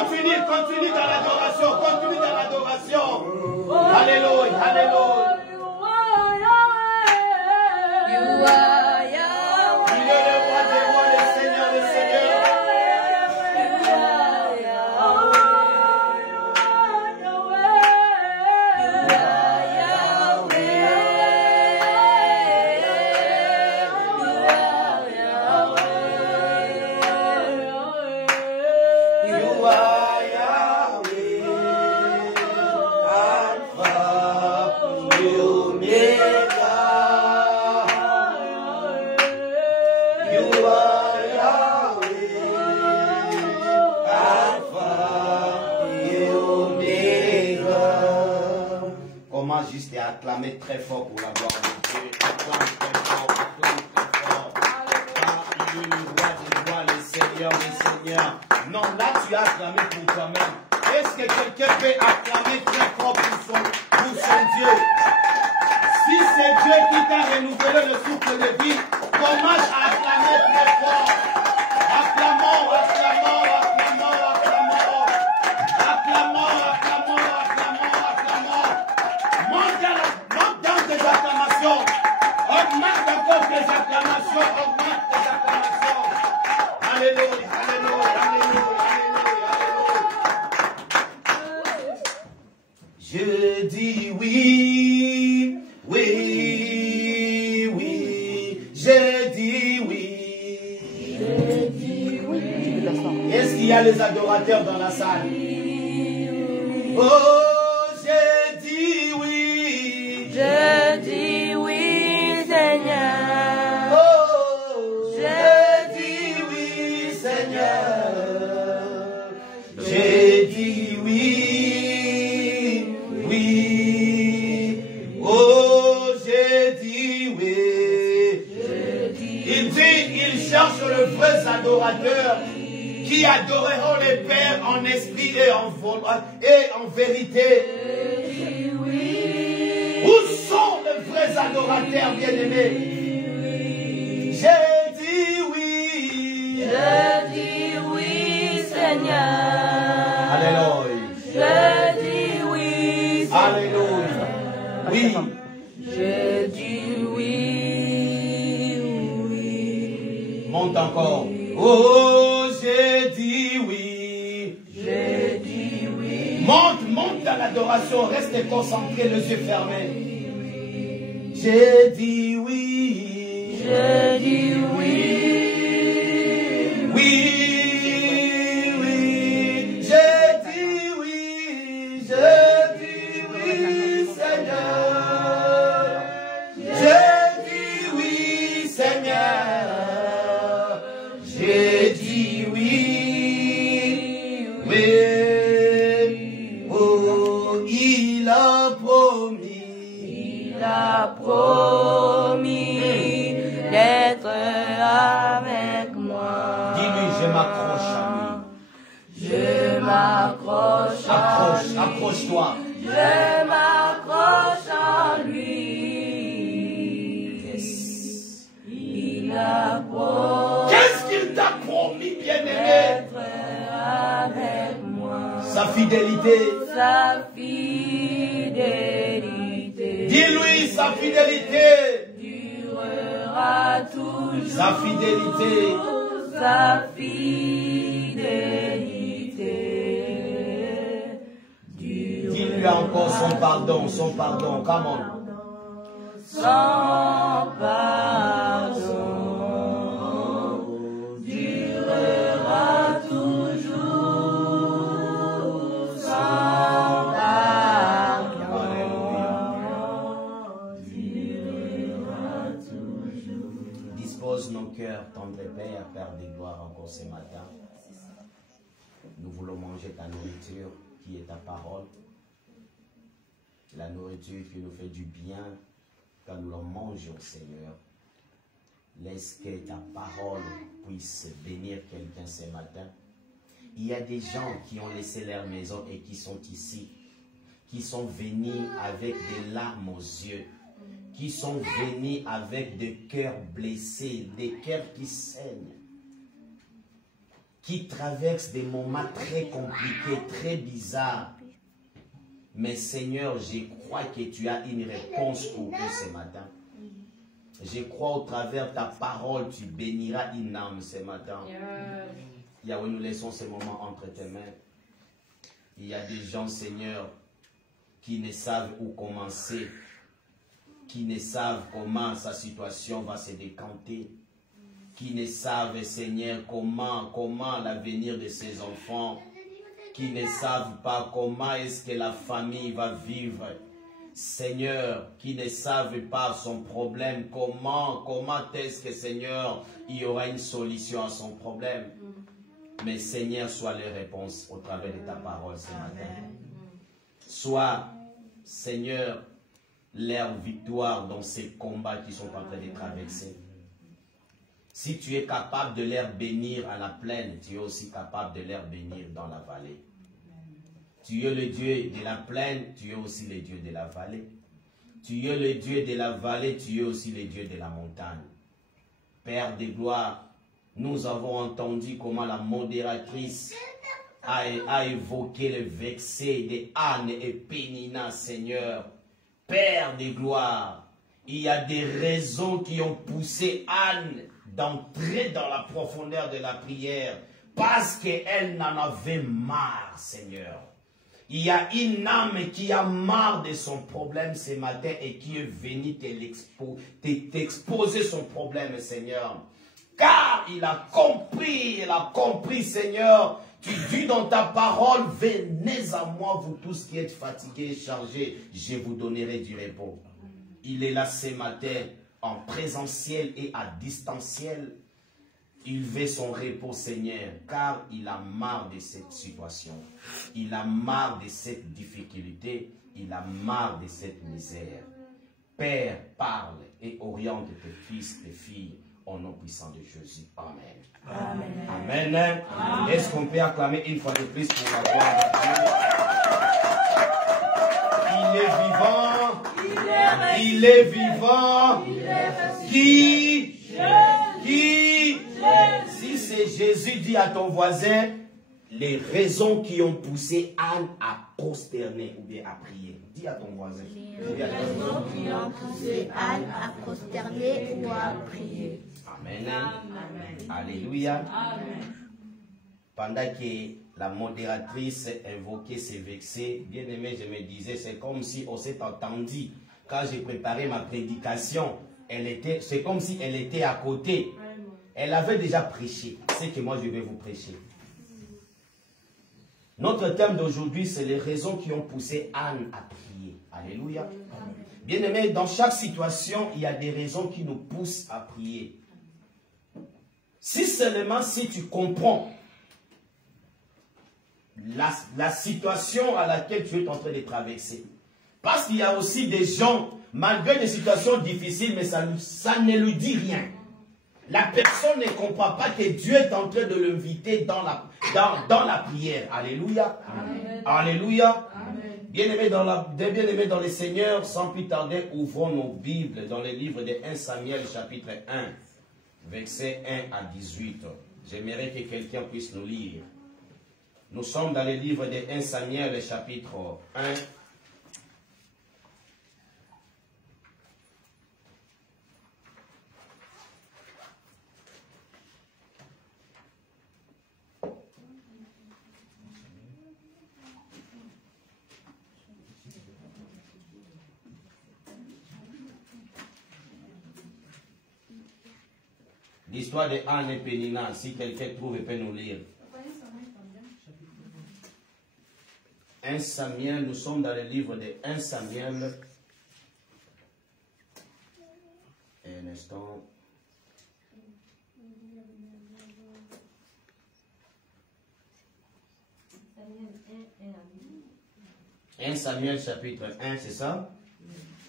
Continue dans l'adoration. Continue dans l'adoration. Alléluia, alléluia. Juste à acclamer très fort pour la gloire de Dieu. Acclame très fort, acclame très fort. Car il est le roi des rois, le Seigneur des seigneurs. Non, là tu as acclamé pour toi-même. Est-ce que quelqu'un peut acclamer très fort pour son Dieu? Si c'est Dieu qui t'a renouvelé le souffle de vie, commence à acclamer très fort. Acclamons, acclamons, acclamons, acclamons. Acclamons, acclamons, acclamons, acclamons. Monte dans tes acclamations. Augmente encore tes acclamations. Augmente tes acclamations. Alléluia, alléluia, alléluia, alléluia, alléluia. Je dis oui, oui, oui. Je dis oui. Je dis oui. Est-ce qu'il y a les adorateurs dans la salle? Oh, je dis oui. Je dis oui, Seigneur. Oh, je dis oui, Seigneur. Je dis oui, oui. Oh, je dis oui. Il cherche le vrai adorateur qui adoreront les pères en esprit et en vérité. Où sont les vrais adorateurs bien-aimés? J'ai dit oui. Je dis oui, Seigneur. Alléluia. Je dis oui, Seigneur. Alléluia. Oui. Je dis oui, oui. Monte encore. Oh, j'ai dit oui. Je dis oui. Monte dans l'adoration. Reste concentré, les yeux fermés. J'ai dit oui. Je dis oui. Oui, oui. J'ai dit oui. Je dis oui, Seigneur. J'ai dit oui, Seigneur. J'ai dit oui. Oui. Oh, il a promis. Il a promis d'être avec moi. Dis-lui, je m'accroche à lui. Je m'accroche à lui. Accroche-toi. Je m'accroche à lui. Il a promis Qu'est-ce qu'il t'a promis, bien-aimé? d'être avec moi. Sa fidélité. Sa fidélité Dis-lui, sa fidélité. durera toujours. Sa fidélité. Sa fidélité durera. Dis-lui encore son pardon, come on. Son pardon durera toujours. Son pardon durera toujours. Dispose nos cœurs, tendre Père, Père de gloire, encore ce matin. Nous voulons manger ta nourriture qui est ta parole. La nourriture qui nous fait du bien quand nous la mangeons, Seigneur. Laisse que ta parole puisse bénir quelqu'un ce matin. Il y a des gens qui ont laissé leur maison et qui sont ici, qui sont venus avec des larmes aux yeux, qui sont venus avec des cœurs blessés, des cœurs qui saignent. qui traversent des moments très compliqués, très bizarres. Mais Seigneur, je crois que tu as une réponse pour eux ce matin. Je crois au travers de ta parole, tu béniras une âme ce matin. Yahweh, nous laissons ce moment entre tes mains. Il y a des gens, Seigneur, qui ne savent où commencer, qui ne savent comment sa situation va se décanter, qui ne savent, Seigneur, comment l'avenir de ses enfants, qui ne savent pas comment est-ce que la famille va vivre. Seigneur, qui ne savent pas son problème, comment est-ce que, Seigneur, il y aura une solution à son problème. Mais Seigneur, sois les réponses au travers de ta parole ce matin. Sois, Seigneur, leur victoire dans ces combats qui sont en train de traverser. Si tu es capable de les bénir à la plaine, tu es aussi capable de les bénir dans la vallée. Tu es le Dieu de la plaine, tu es aussi le Dieu de la vallée. Tu es le Dieu de la vallée, tu es aussi le Dieu de la montagne. Père de gloire, nous avons entendu comment la modératrice a évoqué le vexé de Anne et Pénina, Seigneur. Père de gloire, il y a des raisons qui ont poussé Anne d'entrer dans la profondeur de la prière parce qu'elle n'en avait marre, Seigneur. Il y a une âme qui a marre de son problème ce matin et qui est venue t'exposer son problème, Seigneur. Car il a compris, Seigneur. Tu dis dans ta parole, venez à moi, vous tous qui êtes fatigués et chargés, je vous donnerai du repos. Il est là ce matin, en présentiel et à distanciel. Il veut son repos, Seigneur, car il a marre de cette situation. Il a marre de cette difficulté. Il a marre de cette misère. Père, parle et oriente tes fils, tes filles, au nom puissant de Jésus. Amen. Amen. Amen. Amen. Est-ce qu'on peut acclamer une fois de plus pour la gloire de Dieu? Il est vivant. Si c'est Jésus, dit à ton voisin, les raisons qui ont poussé Anne à prosterner ou bien à prier. Dis à ton voisin. Les raisons qui ont poussé Anne à prosterner ou à prier. Amen. Amen. Alléluia. Amen. Pendant que la modératrice invoquait ses vexés, bien aimé, je me disais, c'est comme si on s'est entendu. Quand j'ai préparé ma prédication, c'est comme si elle était à côté. Elle avait déjà prêché. C'est que moi je vais vous prêcher. Notre thème d'aujourd'hui, c'est les raisons qui ont poussé Anne à prier. Alléluia. Bien aimé, dans chaque situation, il y a des raisons qui nous poussent à prier. Si seulement si tu comprends la situation à laquelle tu es en train de traverser. Parce qu'il y a aussi des gens, malgré des situations difficiles, mais ça ne lui dit rien. La personne ne comprend pas que Dieu est en train de l'inviter dans la prière. Alléluia. Amen. Alléluia. Bien-aimés dans le Seigneur, sans plus tarder, ouvrons nos Bibles dans le livre de 1 Samuel, chapitre 1, versets 1 à 18. J'aimerais que quelqu'un puisse nous lire. Nous sommes dans le livre de 1 Samuel, chapitre 1. L'histoire de Anne et Pénina, si quelqu'un trouve, il peut nous lire. 1 Samuel, nous sommes dans le livre de 1 Samuel. Un instant. Un Samuel chapitre 1, c'est ça?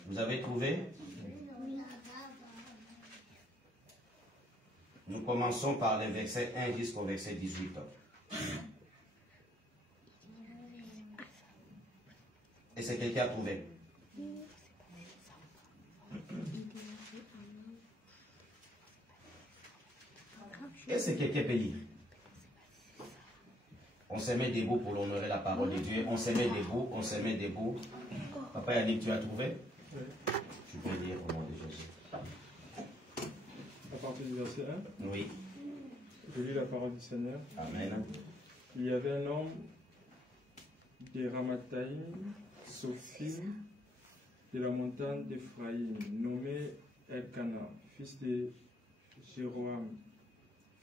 Vous avez trouvé? Nous commençons par le verset 1 jusqu'au verset 18. Est-ce que quelqu'un a trouvé? Est-ce que quelqu'un peut lire? se met debout pour honorer la parole de Dieu. On se met debout, on se met debout. Papa Yannick, tu as trouvé? Oui. Tu peux lire au nom de Jésus. À partir du verset 1. Oui. Je lis la parole du Seigneur. Amen. Il y avait un homme des Ramathaïm, Sophim, de la montagne d'Ephraïm, nommé Elkana, fils de Jéroam,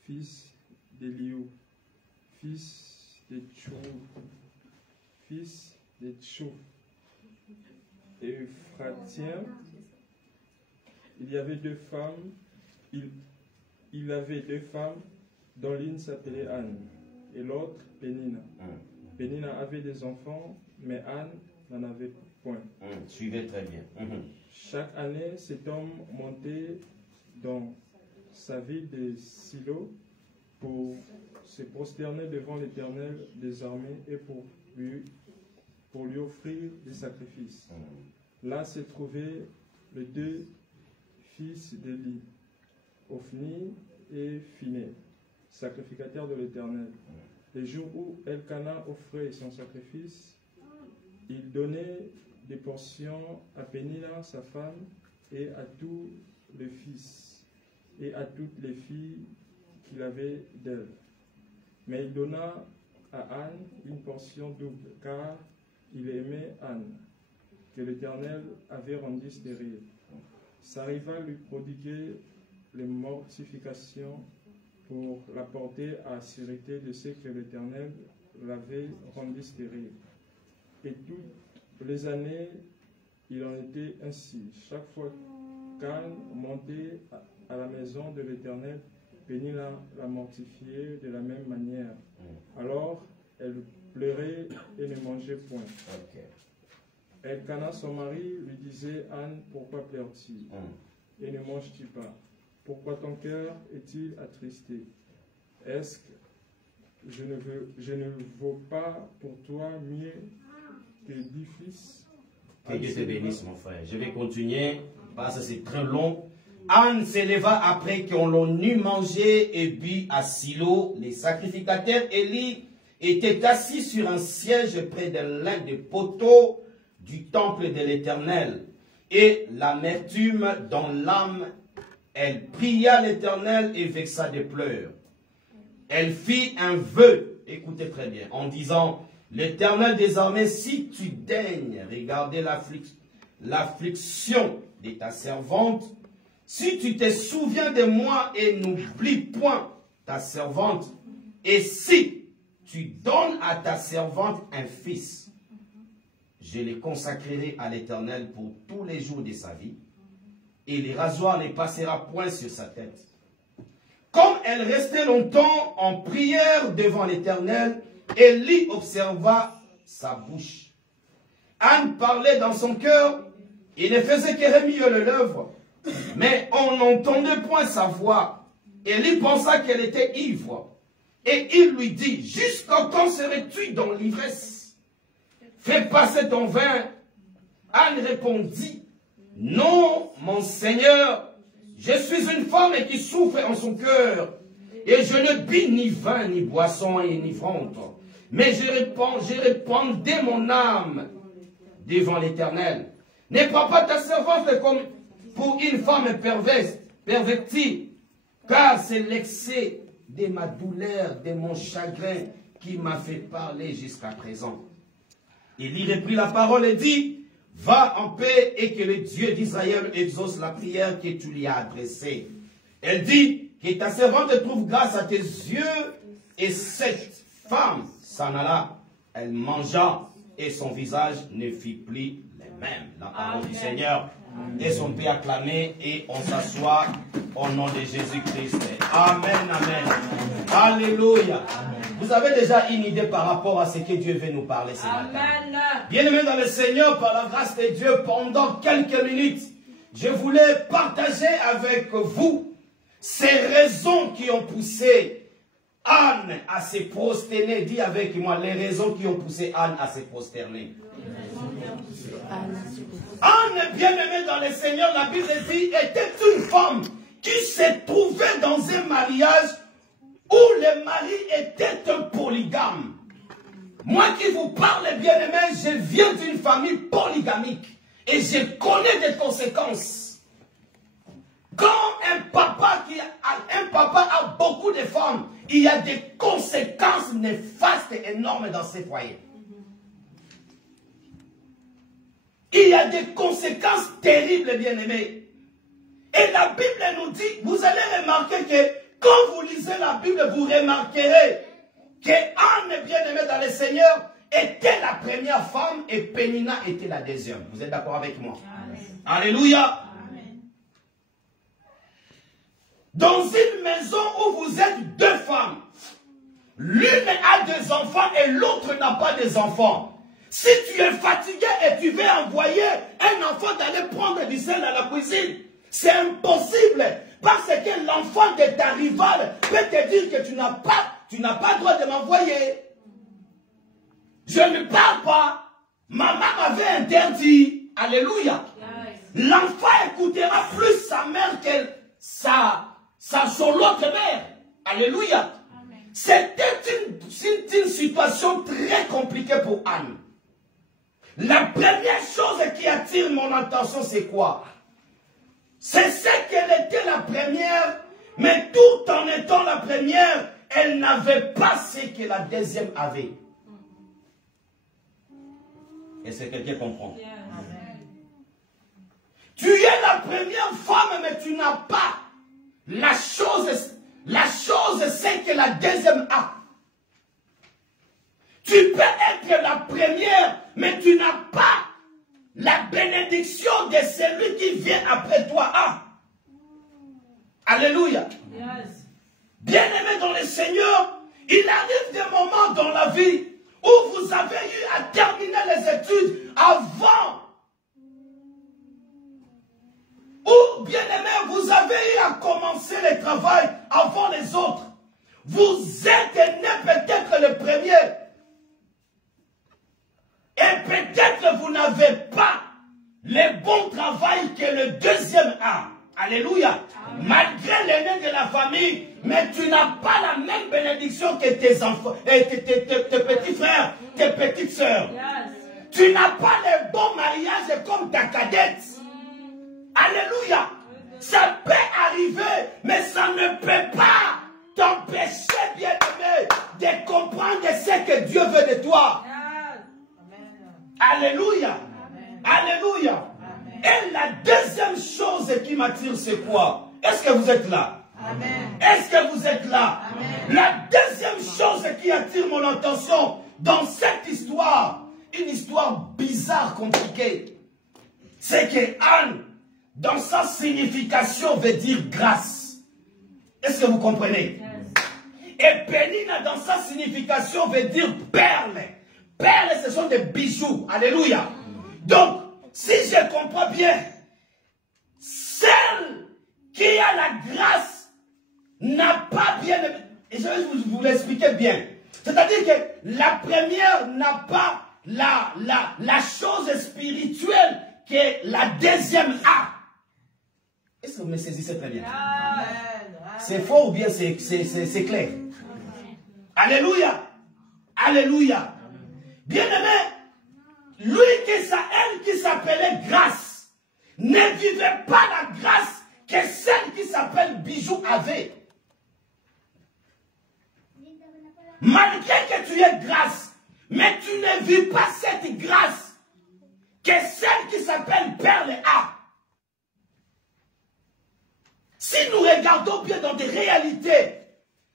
fils d'Eliou, fils de Tchou, fils de Tchou, Ephratien. Il y avait deux femmes, il avait deux femmes, dont l'une s'appelait Anne et l'autre Pénina. Pénina avait des enfants, mais Anne n'en avait point. Suivez très bien. Chaque année, cet homme montait dans sa ville de Silo pour se prosterner devant l'Éternel des armées et pour lui offrir des sacrifices. Là se trouvaient les deux fils d'Élie, Ophni et Phiné, sacrificateurs de l'Éternel. Les jours où Elkana offrait son sacrifice, il donnait des portions à Pénina, sa femme, et à tous les fils, et à toutes les filles qu'il avait d'elle. Mais il donna à Anne une portion double, car il aimait Anne, que l'Éternel avait rendue stérile. S'arriva lui prodiguer les mortifications pour la porter à sûreté de ce que l'Éternel l'avait rendue stérile. Et toutes les années, il en était ainsi. Chaque fois qu'Anne montait à la maison de l'Éternel, Pénina la mortifiait de la même manière. Alors, elle pleurait et ne mangeait point. Elkana, son mari, lui disait, Anne, pourquoi pleures-tu et ne manges-tu pas? Pourquoi ton cœur est-il attristé? Est-ce que je ne vaux pas pour toi mieux que 10 fils? Que Dieu te bénisse, mon frère. Je vais continuer parce que c'est très long. Anne s'éleva après qu'on l'on eut mangé et bu à Silo. Les sacrificateurs Élie étaient assis sur un siège près de l'un des poteaux du temple de l'Éternel. Et l'amertume dans l'âme, elle pria l'Éternel et vexa de pleurs. Elle fit un vœu, écoutez très bien, en disant, l'Éternel des armées, si tu daignes regarder l'affliction de ta servante, si tu te souviens de moi et n'oublie point ta servante, et si tu donnes à ta servante un fils, je le consacrerai à l'Éternel pour tous les jours de sa vie, et le rasoir ne passera point sur sa tête. Comme elle restait longtemps en prière devant l'Éternel, Élie observa sa bouche. Anne parlait dans son cœur, il ne faisait que remuer les lèvres, mais on n'entendait point sa voix. Élie pensa qu'elle était ivre, et il lui dit, jusqu'à quand serais-tu dans l'ivresse? Fais passer ton vin. Anne répondit, non, mon Seigneur, je suis une femme qui souffre en son cœur, et je ne bis ni vin, ni boisson enivrante, mais je répandais mon âme devant l'Éternel. Ne prends pas ta servante comme pour une femme pervertie, car c'est l'excès de ma douleur, de mon chagrin, qui m'a fait parler jusqu'à présent. Élie reprit la parole et dit, va en paix et que le Dieu d'Israël exauce la prière que tu lui as adressée. Elle dit, que ta servante trouve grâce à tes yeux. Et cette femme s'en alla. Elle mangea et son visage ne fit plus les mêmes. La parole du Seigneur. Et on peut acclamer et on s'assoit au nom de Jésus-Christ. Amen, amen. Alléluia. Vous avez déjà une idée par rapport à ce que Dieu veut nous parler ce matin. Bien-aimés dans le Seigneur, par la grâce de Dieu, pendant quelques minutes, je voulais partager avec vous ces raisons qui ont poussé Anne à se prosterner. Dis avec moi les raisons qui ont poussé Anne à se prosterner. Anne, bien-aimée dans le Seigneur, la Bible dit, était une femme qui se trouvait dans un mariage où le mari était un polygame. Moi qui vous parle, bien-aimés, je viens d'une famille polygamique. Et je connais des conséquences. Quand un papa a beaucoup de femmes, il y a des conséquences néfastes et énormes dans ces foyers. Il y a des conséquences terribles, bien-aimés. Et la Bible nous dit, vous allez remarquer que quand vous lisez la Bible, vous remarquerez que Anne, bien-aimée dans le Seigneur, était la première femme et Pénina était la deuxième. Vous êtes d'accord avec moi? Amen. Alléluia. Amen. Dans une maison où vous êtes deux femmes, l'une a des enfants et l'autre n'a pas des enfants. Si tu es fatigué et tu veux envoyer un enfant d'aller prendre du sel à la cuisine, c'est impossible. Parce que l'enfant de ta rivale peut te dire que tu n'as pas le droit de m'envoyer. Je ne parle pas. Maman m'avait interdit. Alléluia. Yes. L'enfant écoutera plus sa mère que son autre mère. Alléluia. C'était une situation très compliquée pour Anne. La première chose qui attire mon attention, c'est quoi? C'est qu'elle était la première, mais tout en étant la première, elle n'avait pas ce que la deuxième avait. Est-ce que quelqu'un comprend? Yeah. Tu es la première femme, mais tu n'as pas la chose, c'est que la deuxième a. Tu peux être la première, mais tu n'as pas la bénédiction de celui qui vient après toi. Ah. Alléluia. Yes. Bien-aimé dans le Seigneur, il arrive des moments dans la vie où vous avez eu à terminer les études avant. Ou, bien-aimé, vous avez eu à commencer le travail avant les autres. Vous êtes né peut-être le premier. Et peut-être vous n'avez pas le bon travail que le deuxième a. Alléluia. Amen. Malgré l'aîné de la famille, mais tu n'as pas la même bénédiction que tes enfants, tes petits frères, tes petites sœurs. Yes. Tu n'as pas le bon mariage comme ta cadette. Alléluia. Ça peut arriver, mais ça ne peut pas t'empêcher, bien-aimé, de comprendre ce que Dieu veut de toi. Alléluia. Amen. Alléluia. Amen. Et la deuxième chose qui m'attire, c'est quoi? Est-ce que vous êtes là? Amen. Est-ce que vous êtes là? Amen. La deuxième chose qui attire mon attention dans cette histoire, une histoire bizarre, compliquée, c'est que Anne, dans sa signification, veut dire grâce. Est-ce que vous comprenez? Yes. Et Pénina, dans sa signification, veut dire perle. Perles, ce sont des bijoux. Alléluia. Donc, si je comprends bien, celle qui a la grâce n'a pas bien... Et je vais vous l'expliquer bien. C'est-à-dire que la première n'a pas la chose spirituelle que la deuxième a. Est-ce que vous me saisissez très bien? C'est faux ou bien c'est clair? Alléluia. Alléluia. Bien-aimé, elle qui s'appelait grâce, ne vivait pas la grâce que celle qui s'appelle bijou avait. Malgré que tu aies grâce, mais tu ne vis pas cette grâce que celle qui s'appelle perle a. Si nous regardons bien dans des réalités,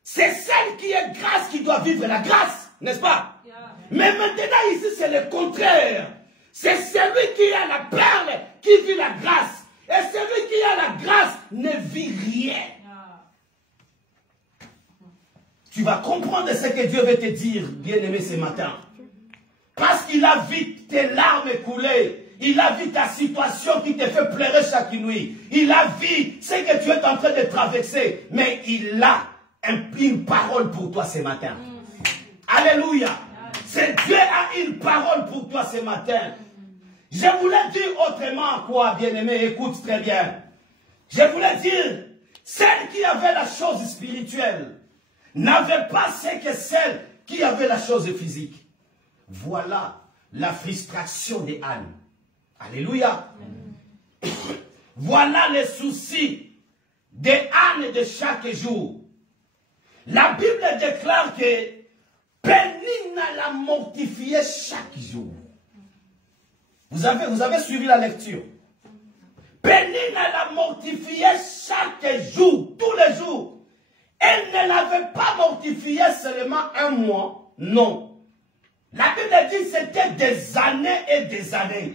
c'est celle qui est grâce qui doit vivre la grâce, n'est-ce pas? Mais maintenant ici c'est le contraire. C'est celui qui a la perle qui vit la grâce. Et celui qui a la grâce ne vit rien. Tu vas comprendre ce que Dieu veut te dire, bien-aimé, ce matin. Parce qu'il a vu tes larmes couler. Il a vu ta situation qui te fait pleurer chaque nuit. Il a vu ce que tu es en train de traverser. Mais il a une parole pour toi ce matin. Alléluia. C'est Dieu a une parole pour toi ce matin. Je voulais dire autrement quoi, bien-aimé, écoute très bien. Je voulais dire, celle qui avait la chose spirituelle n'avait pas ce que celle qui avait la chose physique. Voilà la frustration de Anne. Alléluia. Voilà les soucis de Anne de chaque jour. La Bible déclare que Pénina l'a mortifié chaque jour. Vous avez suivi la lecture. Pénina l'a mortifié chaque jour, tous les jours. Elle ne l'avait pas mortifié seulement un mois, non. La Bible dit que c'était des années et des années.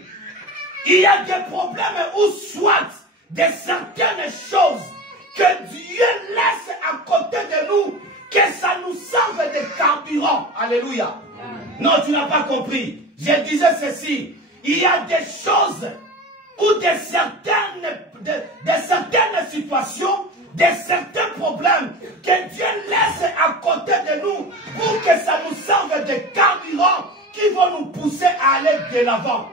Il y a des problèmes où soit de certaines choses que Dieu laisse à côté de nous, que ça nous serve de carburant. Alléluia. Non, tu n'as pas compris. Je disais ceci. Il y a des choses ou de certaines situations, de certains problèmes que Dieu laisse à côté de nous pour que ça nous serve de carburant qui vont nous pousser à aller de l'avant.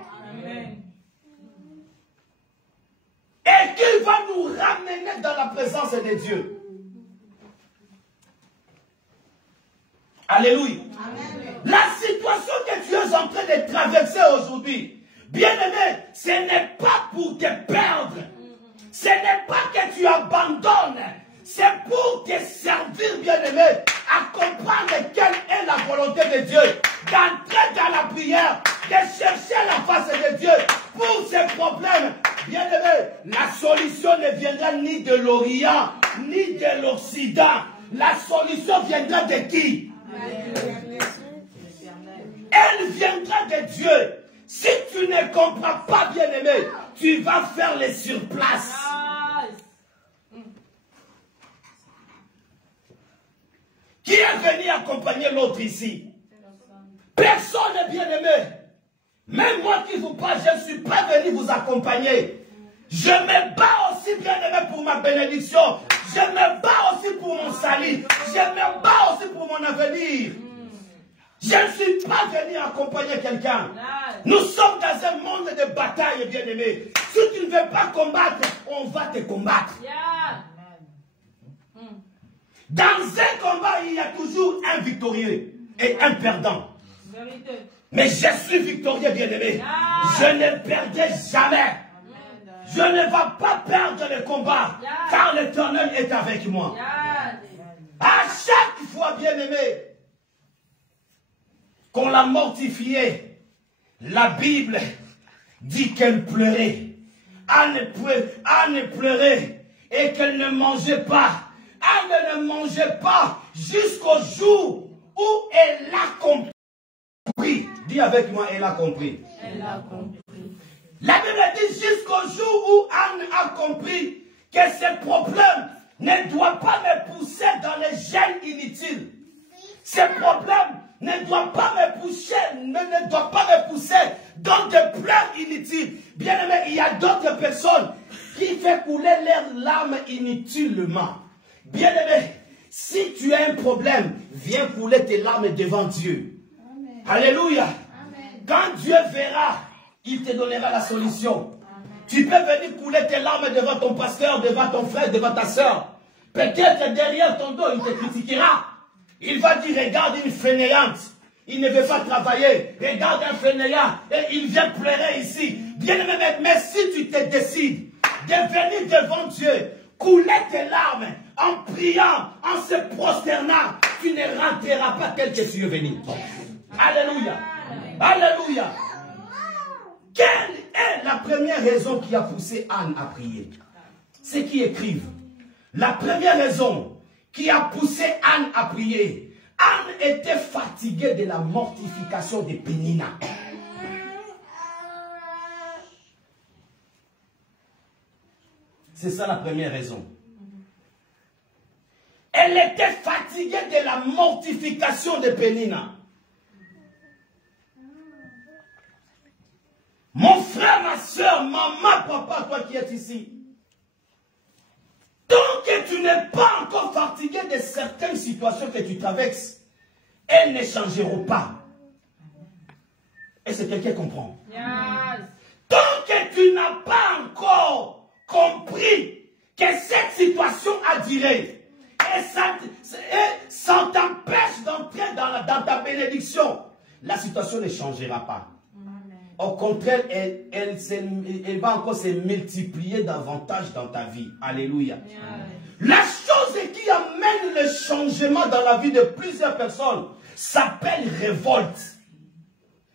Et qui va nous ramener dans la présence de Dieu. Alléluia. Amen. La situation que tu es en train de traverser aujourd'hui, bien-aimé, ce n'est pas pour te perdre. Ce n'est pas que tu abandonnes. C'est pour te servir, bien-aimé, à comprendre quelle est la volonté de Dieu. D'entrer dans la prière, de chercher la face de Dieu pour ces problèmes. Bien-aimé, la solution ne viendra ni de l'Orient, ni de l'Occident. La solution viendra de qui? Elle viendra de Dieu. Si tu ne comprends pas, bien-aimé, tu vas faire les surplaces. Qui est venu accompagner l'autre ici? Personne n'est bien-aimé. Même moi qui vous parle, je ne suis pas venu vous accompagner. Je me bats aussi, bien-aimé, pour ma bénédiction. Je me bats aussi pour mon salut. Je me bats aussi pour mon avenir. Je ne suis pas venu accompagner quelqu'un. Nous sommes dans un monde de bataille, bien-aimé. Si tu ne veux pas combattre, on va te combattre. Dans un combat, il y a toujours un victorieux et un perdant. Mais je suis victorieux, bien-aimé. Je ne perdrai jamais. Je ne vais pas perdre le combat, car l'Éternel est avec moi. À chaque fois, bien-aimé, qu'on l'a mortifié, la Bible dit qu'elle pleurait. Anne pleurait et qu'elle ne mangeait pas. Anne ne mangeait pas jusqu'au jour où elle a compris. Dis avec moi, elle a compris. Elle a compris. La Bible dit jusqu'au jour où Anne a compris que ces problèmes ne doivent pas me pousser dans les gènes inutiles. Ces problèmes ne doivent pas me pousser dans des pleurs inutiles. Bien aimé, il y a d'autres personnes qui font couler leurs larmes inutilement. Bien aimé, si tu as un problème, viens couler tes larmes devant Dieu. Amen. Alléluia. Amen. Quand Dieu verra, il te donnera la solution. Amen. Tu peux venir couler tes larmes devant ton pasteur, devant ton frère, devant ta soeur. Peut-être derrière ton dos, il te critiquera. Il va dire, regarde une fainéante. Il ne veut pas travailler. Regarde un fainéant. Et il vient pleurer ici. Bien aimé, mais si tu te décides de venir devant Dieu, couler tes larmes, en priant, en se prosternant, tu ne rentreras pas tel que tu es venu. Alléluia. Alléluia. Quelle est la première raison qui a poussé Anne à prier? Ceux qui écrivent. La première raison qui a poussé Anne à prier. Anne était fatiguée de la mortification de Pénina. C'est ça la première raison. Elle était fatiguée de la mortification de Pénina. Mon frère, ma soeur, maman, papa, toi qui es ici. Tant que tu n'es pas encore fatigué de certaines situations que tu traverses, elles ne changeront pas. Est-ce que quelqu'un comprend? Yes. Tant que tu n'as pas encore compris que cette situation a duré, et ça t'empêche d'entrer dans ta bénédiction, la situation ne changera pas. Au contraire, elle va encore se multiplier davantage dans ta vie. Alléluia. La chose qui amène le changement dans la vie de plusieurs personnes s'appelle révolte.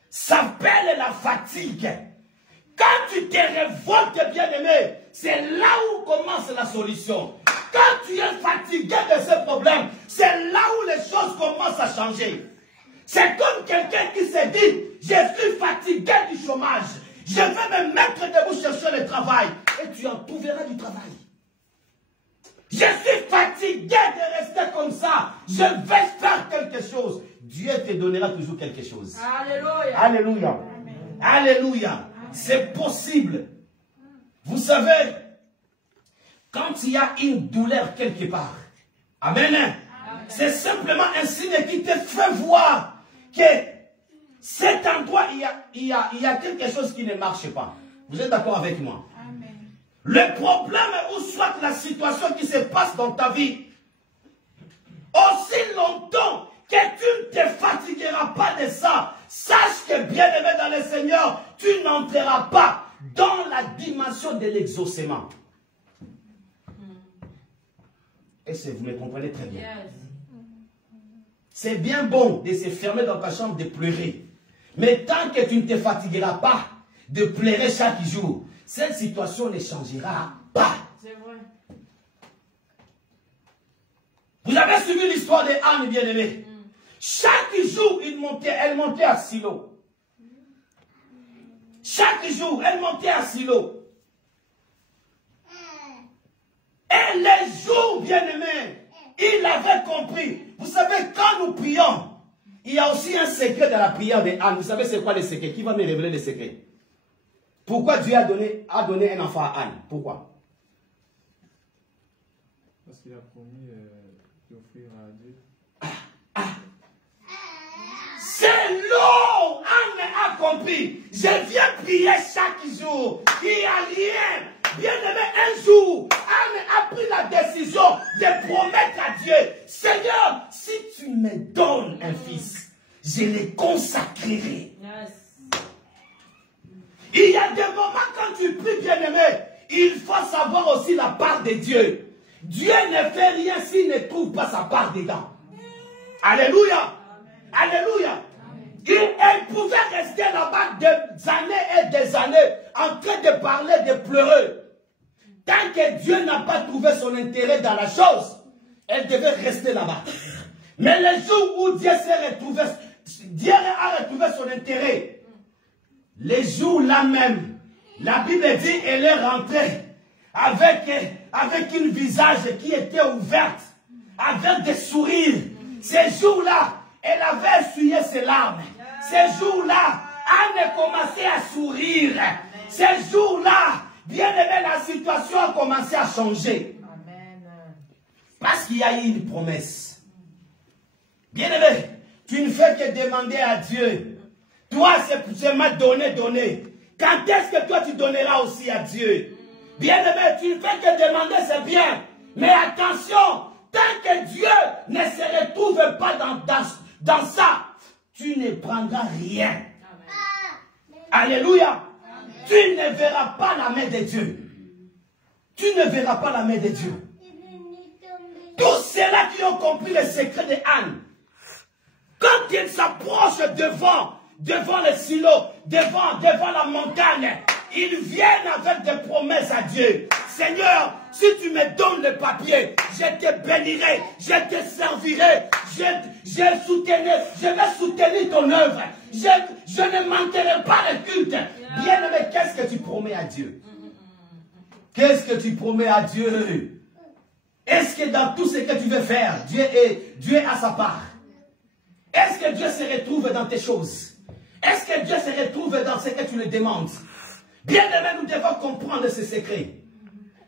S'appelle la fatigue. Quand tu te révoltes, bien-aimé, c'est là où commence la solution. Quand tu es fatigué de ce problème, c'est là où les choses commencent à changer. C'est comme quelqu'un qui s'est dit, je suis fatigué du chômage. Je vais me mettre debout chercher le travail. Et tu en trouveras du travail. Je suis fatigué de rester comme ça. Je vais faire quelque chose. Dieu te donnera toujours quelque chose. Alléluia. Alléluia. Alléluia. C'est possible. Vous savez, quand il y a une douleur quelque part, amen, c'est simplement un signe qui te fait voir que cet endroit, il y a quelque chose qui ne marche pas. Vous êtes d'accord avec moi? Amen. Le problème ou soit la situation qui se passe dans ta vie, aussi longtemps que tu ne te fatigueras pas de ça, sache que bien-aimé dans le Seigneur, tu n'entreras pas dans la dimension de l'exaucement. Est-ce que vous me comprenez très bien? C'est bien bon de se fermer dans ta chambre, de pleurer. Mais tant que tu ne te fatigueras pas de pleurer chaque jour, cette situation ne changera pas. C'est vrai. Vous avez suivi l'histoire de Anne, bien-aimée. Chaque jour, elle montait à Silo. Chaque jour, elle montait à Silo. Et les jours, bien-aimés, il avait compris. Vous savez, quand nous prions, il y a aussi un secret dans la prière de Anne. Vous savez c'est quoi le secret? Qui va me révéler le secret? Pourquoi Dieu a donné un enfant à Anne? Pourquoi? Parce qu'il a promis d'offrir à Dieu. C'est l'eau. Anne a compris. Je viens prier chaque jour. Il n'y a rien. Bien-aimé, un jour, Anne a pris la décision de promettre à Dieu, Seigneur, si tu me donnes un fils, je le consacrerai. Il y a des moments quand tu pries, bien-aimé, il faut savoir aussi la part de Dieu. Dieu ne fait rien s'il ne trouve pas sa part dedans. Alléluia. Alléluia. Elle pouvait rester là-bas des années et des années en train de parler, de pleurer. Tant que Dieu n'a pas trouvé son intérêt dans la chose, elle devait rester là-bas. Mais le jour où Dieu a retrouvé son intérêt, les jours là même, la Bible dit qu'elle est rentrée avec un visage qui était ouvert, avec des sourires. Ces jours-là, elle avait essuyé ses larmes. Ces jours-là, Anne commençait à sourire. Ces jours-là, bien aimé, la situation a commencé à changer. Parce qu'il y a eu une promesse. Bien aimé, tu ne fais que demander à Dieu. Toi, c'est seulement donner. Quand est-ce que toi tu donneras aussi à Dieu? Bien aimé, tu ne fais que demander, c'est bien. Mais attention, tant que Dieu ne se retrouve pas dans ça, tu ne prendras rien. Amen. Alléluia. Amen. Tu ne verras pas la main de Dieu. Tu ne verras pas la main de Dieu. Tous ceux-là qui ont compris le secret de Anne, quand ils s'approchent devant le silo, devant la montagne, ils viennent avec des promesses à Dieu. Seigneur, si tu me donnes le papier, je te bénirai, je te servirai, je vais soutenir ton œuvre. Je ne manquerai pas le culte. Bien-aimé, qu'est-ce que tu promets à Dieu? Qu'est-ce que tu promets à Dieu? Est-ce que dans tout ce que tu veux faire, Dieu a sa part? Est-ce que Dieu se retrouve dans tes choses? Est-ce que Dieu se retrouve dans ce que tu lui demandes? Bien-aimé, nous devons comprendre ce secret.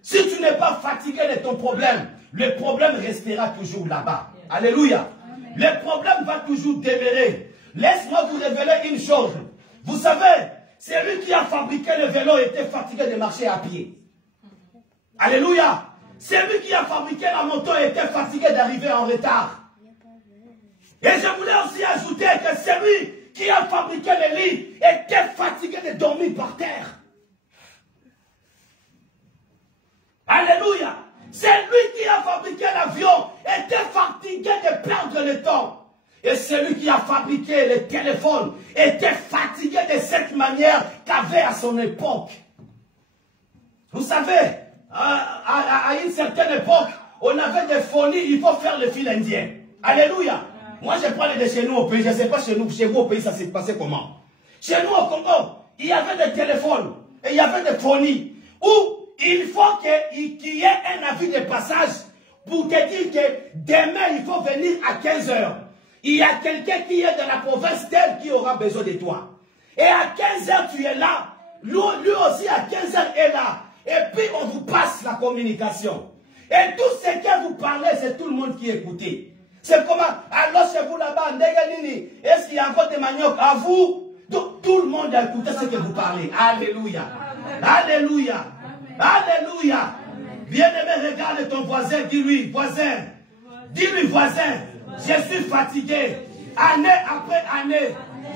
Si tu n'es pas fatigué de ton problème, le problème restera toujours là-bas. Alléluia. Le problème va toujours demeurer. Laisse-moi vous révéler une chose. Vous savez, celui qui a fabriqué le vélo était fatigué de marcher à pied. Alléluia. Celui qui a fabriqué la moto était fatigué d'arriver en retard. Et je voulais aussi ajouter que celui qui a fabriqué le lit était fatigué de dormir par terre. Alléluia. C'est lui qui a fabriqué l'avion, était fatigué de perdre le temps. Et celui qui a fabriqué le téléphone était fatigué de cette manière qu'avait à son époque. Vous savez, à une certaine époque, on avait des phonies, il faut faire le fil indien. Alléluia. Moi, je parle de chez nous au pays, je ne sais pas chez vous au pays, ça s'est passé comment. Chez nous au Congo, il y avait des téléphones et il y avait des phonies où il faut qu'il y ait un avis de passage pour te dire que demain, il faut venir à 15 h. Il y a quelqu'un qui est de la province telle qui aura besoin de toi. Et à 15 h, tu es là. Lui aussi, à 15 h, est là. Et puis, on vous passe la communication. Et tout ce que vous parlez, c'est tout le monde qui écoute. C'est comment, alors chez vous là-bas, est-ce qu'il y a encore des maniocs à vous? Donc, tout le monde a écouté ce que vous parlez. Alléluia. Alléluia. Alléluia. Bien-aimé, regarde ton voisin, dis-lui, voisin. Dis-lui, voisin, je suis fatigué. Année après année,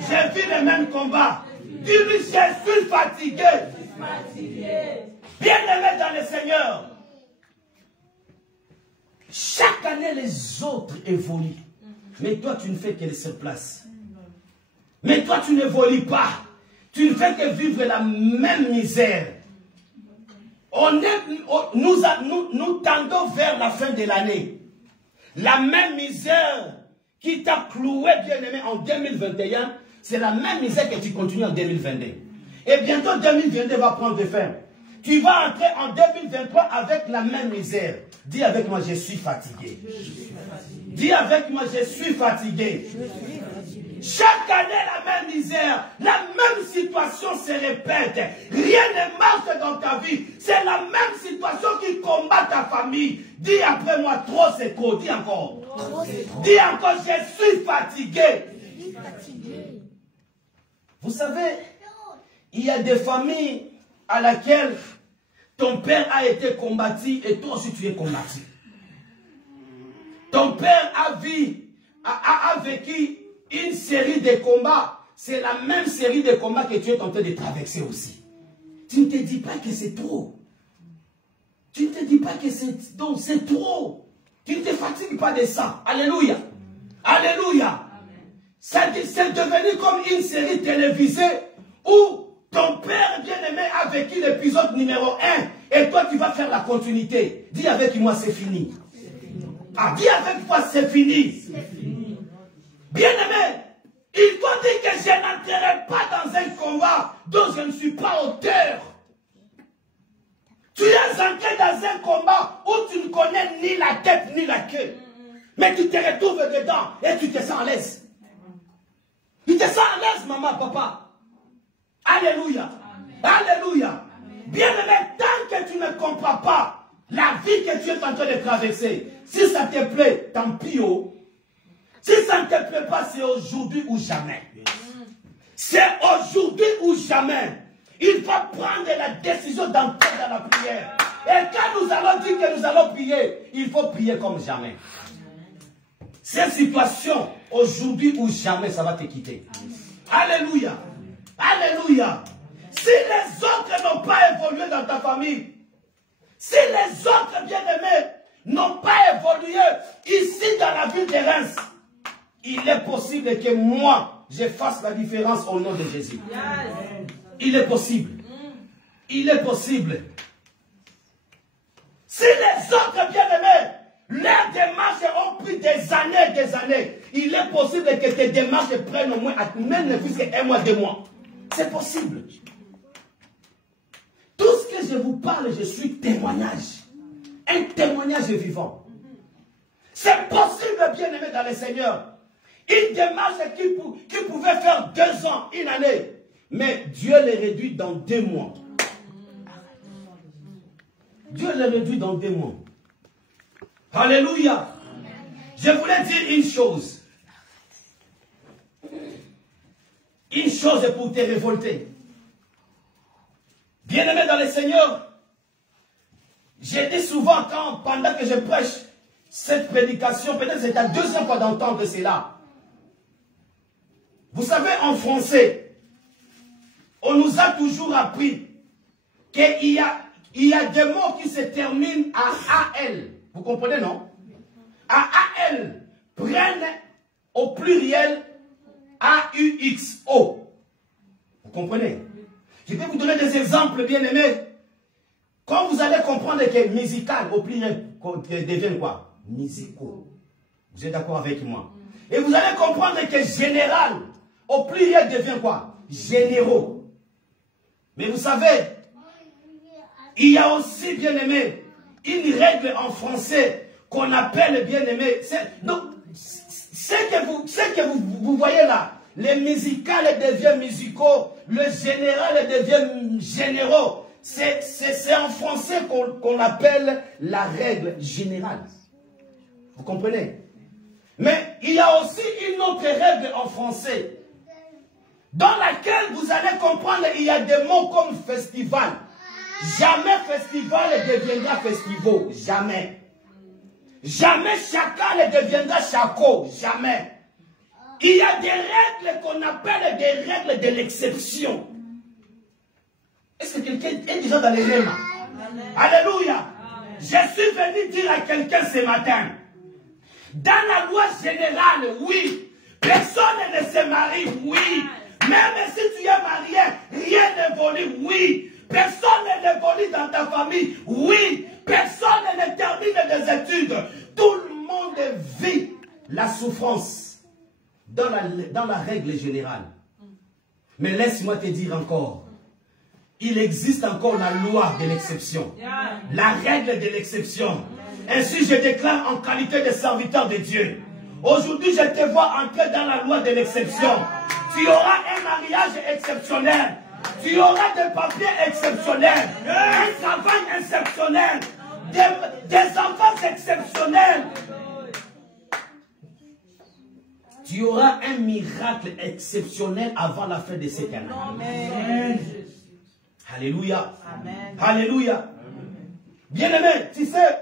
j'ai vu les mêmes combats. Dis-lui, je suis fatigué. Bien-aimé dans le Seigneur. Chaque année, les autres évoluent. Mais toi, tu ne fais que laisser place. Mais toi, tu n'évolues pas. Tu ne fais que vivre la même misère. Nous tendons vers la fin de l'année. La même misère qui t'a cloué, bien-aimé, en 2021, c'est la même misère que tu continues en 2022. Et bientôt, 2022 va prendre fin. Tu vas entrer en 2023 avec la même misère. Dis avec moi, je suis fatigué. Dis avec moi, je suis fatigué. Chaque année, la même misère, la même situation se répète. Rien ne marche dans ta vie. C'est la même situation qui combat ta famille. Dis après moi, trop c'est trop. Dis encore. Dis encore, je suis fatigué. Vous savez, il y a des familles à laquelle ton père a été combattu et toi aussi tu es combattu. Ton père a vécu une série de combats. C'est la même série de combats que tu es en train de traverser aussi. Tu ne te dis pas que c'est trop. Tu ne te dis pas que c'est trop. Tu ne te fatigues pas de ça. Alléluia. Alléluia. C'est devenu comme une série télévisée où ton père bien-aimé a vécu l'épisode numéro 1 et toi tu vas faire la continuité. Dis avec moi c'est fini. Ah, dis avec moi c'est fini. Bien-aimé, il faut dire que je n'entrerai pas dans un combat dont je ne suis pas auteur. Tu es entré dans un combat où tu ne connais ni la tête ni la queue. Mais tu te retrouves dedans et tu te sens à l'aise. Tu te sens à l'aise, maman, papa. Alléluia. Alléluia. Bien-aimé, tant que tu ne comprends pas la vie que tu es en train de traverser, si ça te plaît, tant pis. Si ça ne te plaît pas, c'est aujourd'hui ou jamais. C'est aujourd'hui ou jamais. Il faut prendre la décision d'entrer dans la prière. Et quand nous allons dire que nous allons prier, il faut prier comme jamais. Cette situation, aujourd'hui ou jamais, ça va te quitter. Alléluia. Alléluia. Si les autres n'ont pas évolué dans ta famille, si les autres bien-aimés n'ont pas évolué ici dans la ville de Reims, il est possible que moi, je fasse la différence au nom de Jésus. Il est possible. Il est possible. Si les autres bien-aimés, leurs démarches ont pris des années, il est possible que tes démarches prennent au moins même ne plus qu'un mois, 2 mois. C'est possible. Tout ce que je vous parle, je suis témoignage. Un témoignage vivant. C'est possible, bien-aimé dans le Seigneur. Une démarche qui pouvait faire 2 ans, 1 année. Mais Dieu les réduit dans 2 mois. Dieu les réduit dans 2 mois. Alléluia. Je voulais dire une chose. Une chose pour te révolter. Bien-aimé dans le Seigneur, j'ai dit souvent pendant que je prêche cette prédication, peut-être c'est la 2e fois d'entendre cela. Vous savez, en français, on nous a toujours appris qu'il y a des mots qui se terminent à AL. Vous comprenez, non? À AL prennent au pluriel AUXO. Vous comprenez? Je vais vous donner des exemples, bien aimés. Quand vous allez comprendre que musical au pluriel devient quoi? Musicaux. Vous êtes d'accord avec moi? Et vous allez comprendre que général au pluriel devient quoi? Généraux. Mais vous savez, il y a aussi, bien aimé, une règle en français qu'on appelle, bien aimé. Donc, ce que vous voyez là, les musicales deviennent musicaux, le général devient généraux. C'est en français qu'on appelle la règle générale. Vous comprenez? Mais il y a aussi une autre règle en français, dans laquelle vous allez comprendre, il y a des mots comme festival. Jamais festival ne deviendra festival. Jamais. Jamais chacal ne deviendra chaco. Jamais. Il y a des règles qu'on appelle des règles de l'exception. Est-ce que quelqu'un est déjà dans les mêmes? Alléluia. Je suis venu dire à quelqu'un ce matin, dans la loi générale, oui, personne ne se marie, oui. Même si tu es marié, rien n'évolue, oui. Personne n'évolue dans ta famille, oui. Personne ne termine des études. Tout le monde vit la souffrance dans la règle générale. Mais laisse-moi te dire encore, il existe encore la loi de l'exception, la règle de l'exception. Ainsi, je déclare en qualité de serviteur de Dieu. Aujourd'hui, je te vois entrer dans la loi de l'exception. Tu auras un mariage exceptionnel. Tu auras des papiers exceptionnels. Un travail exceptionnel. Des enfants exceptionnels. Tu auras un miracle exceptionnel avant la fin de cette année. Amen. Alléluia. Amen. Alléluia. Bien-aimé, tu sais,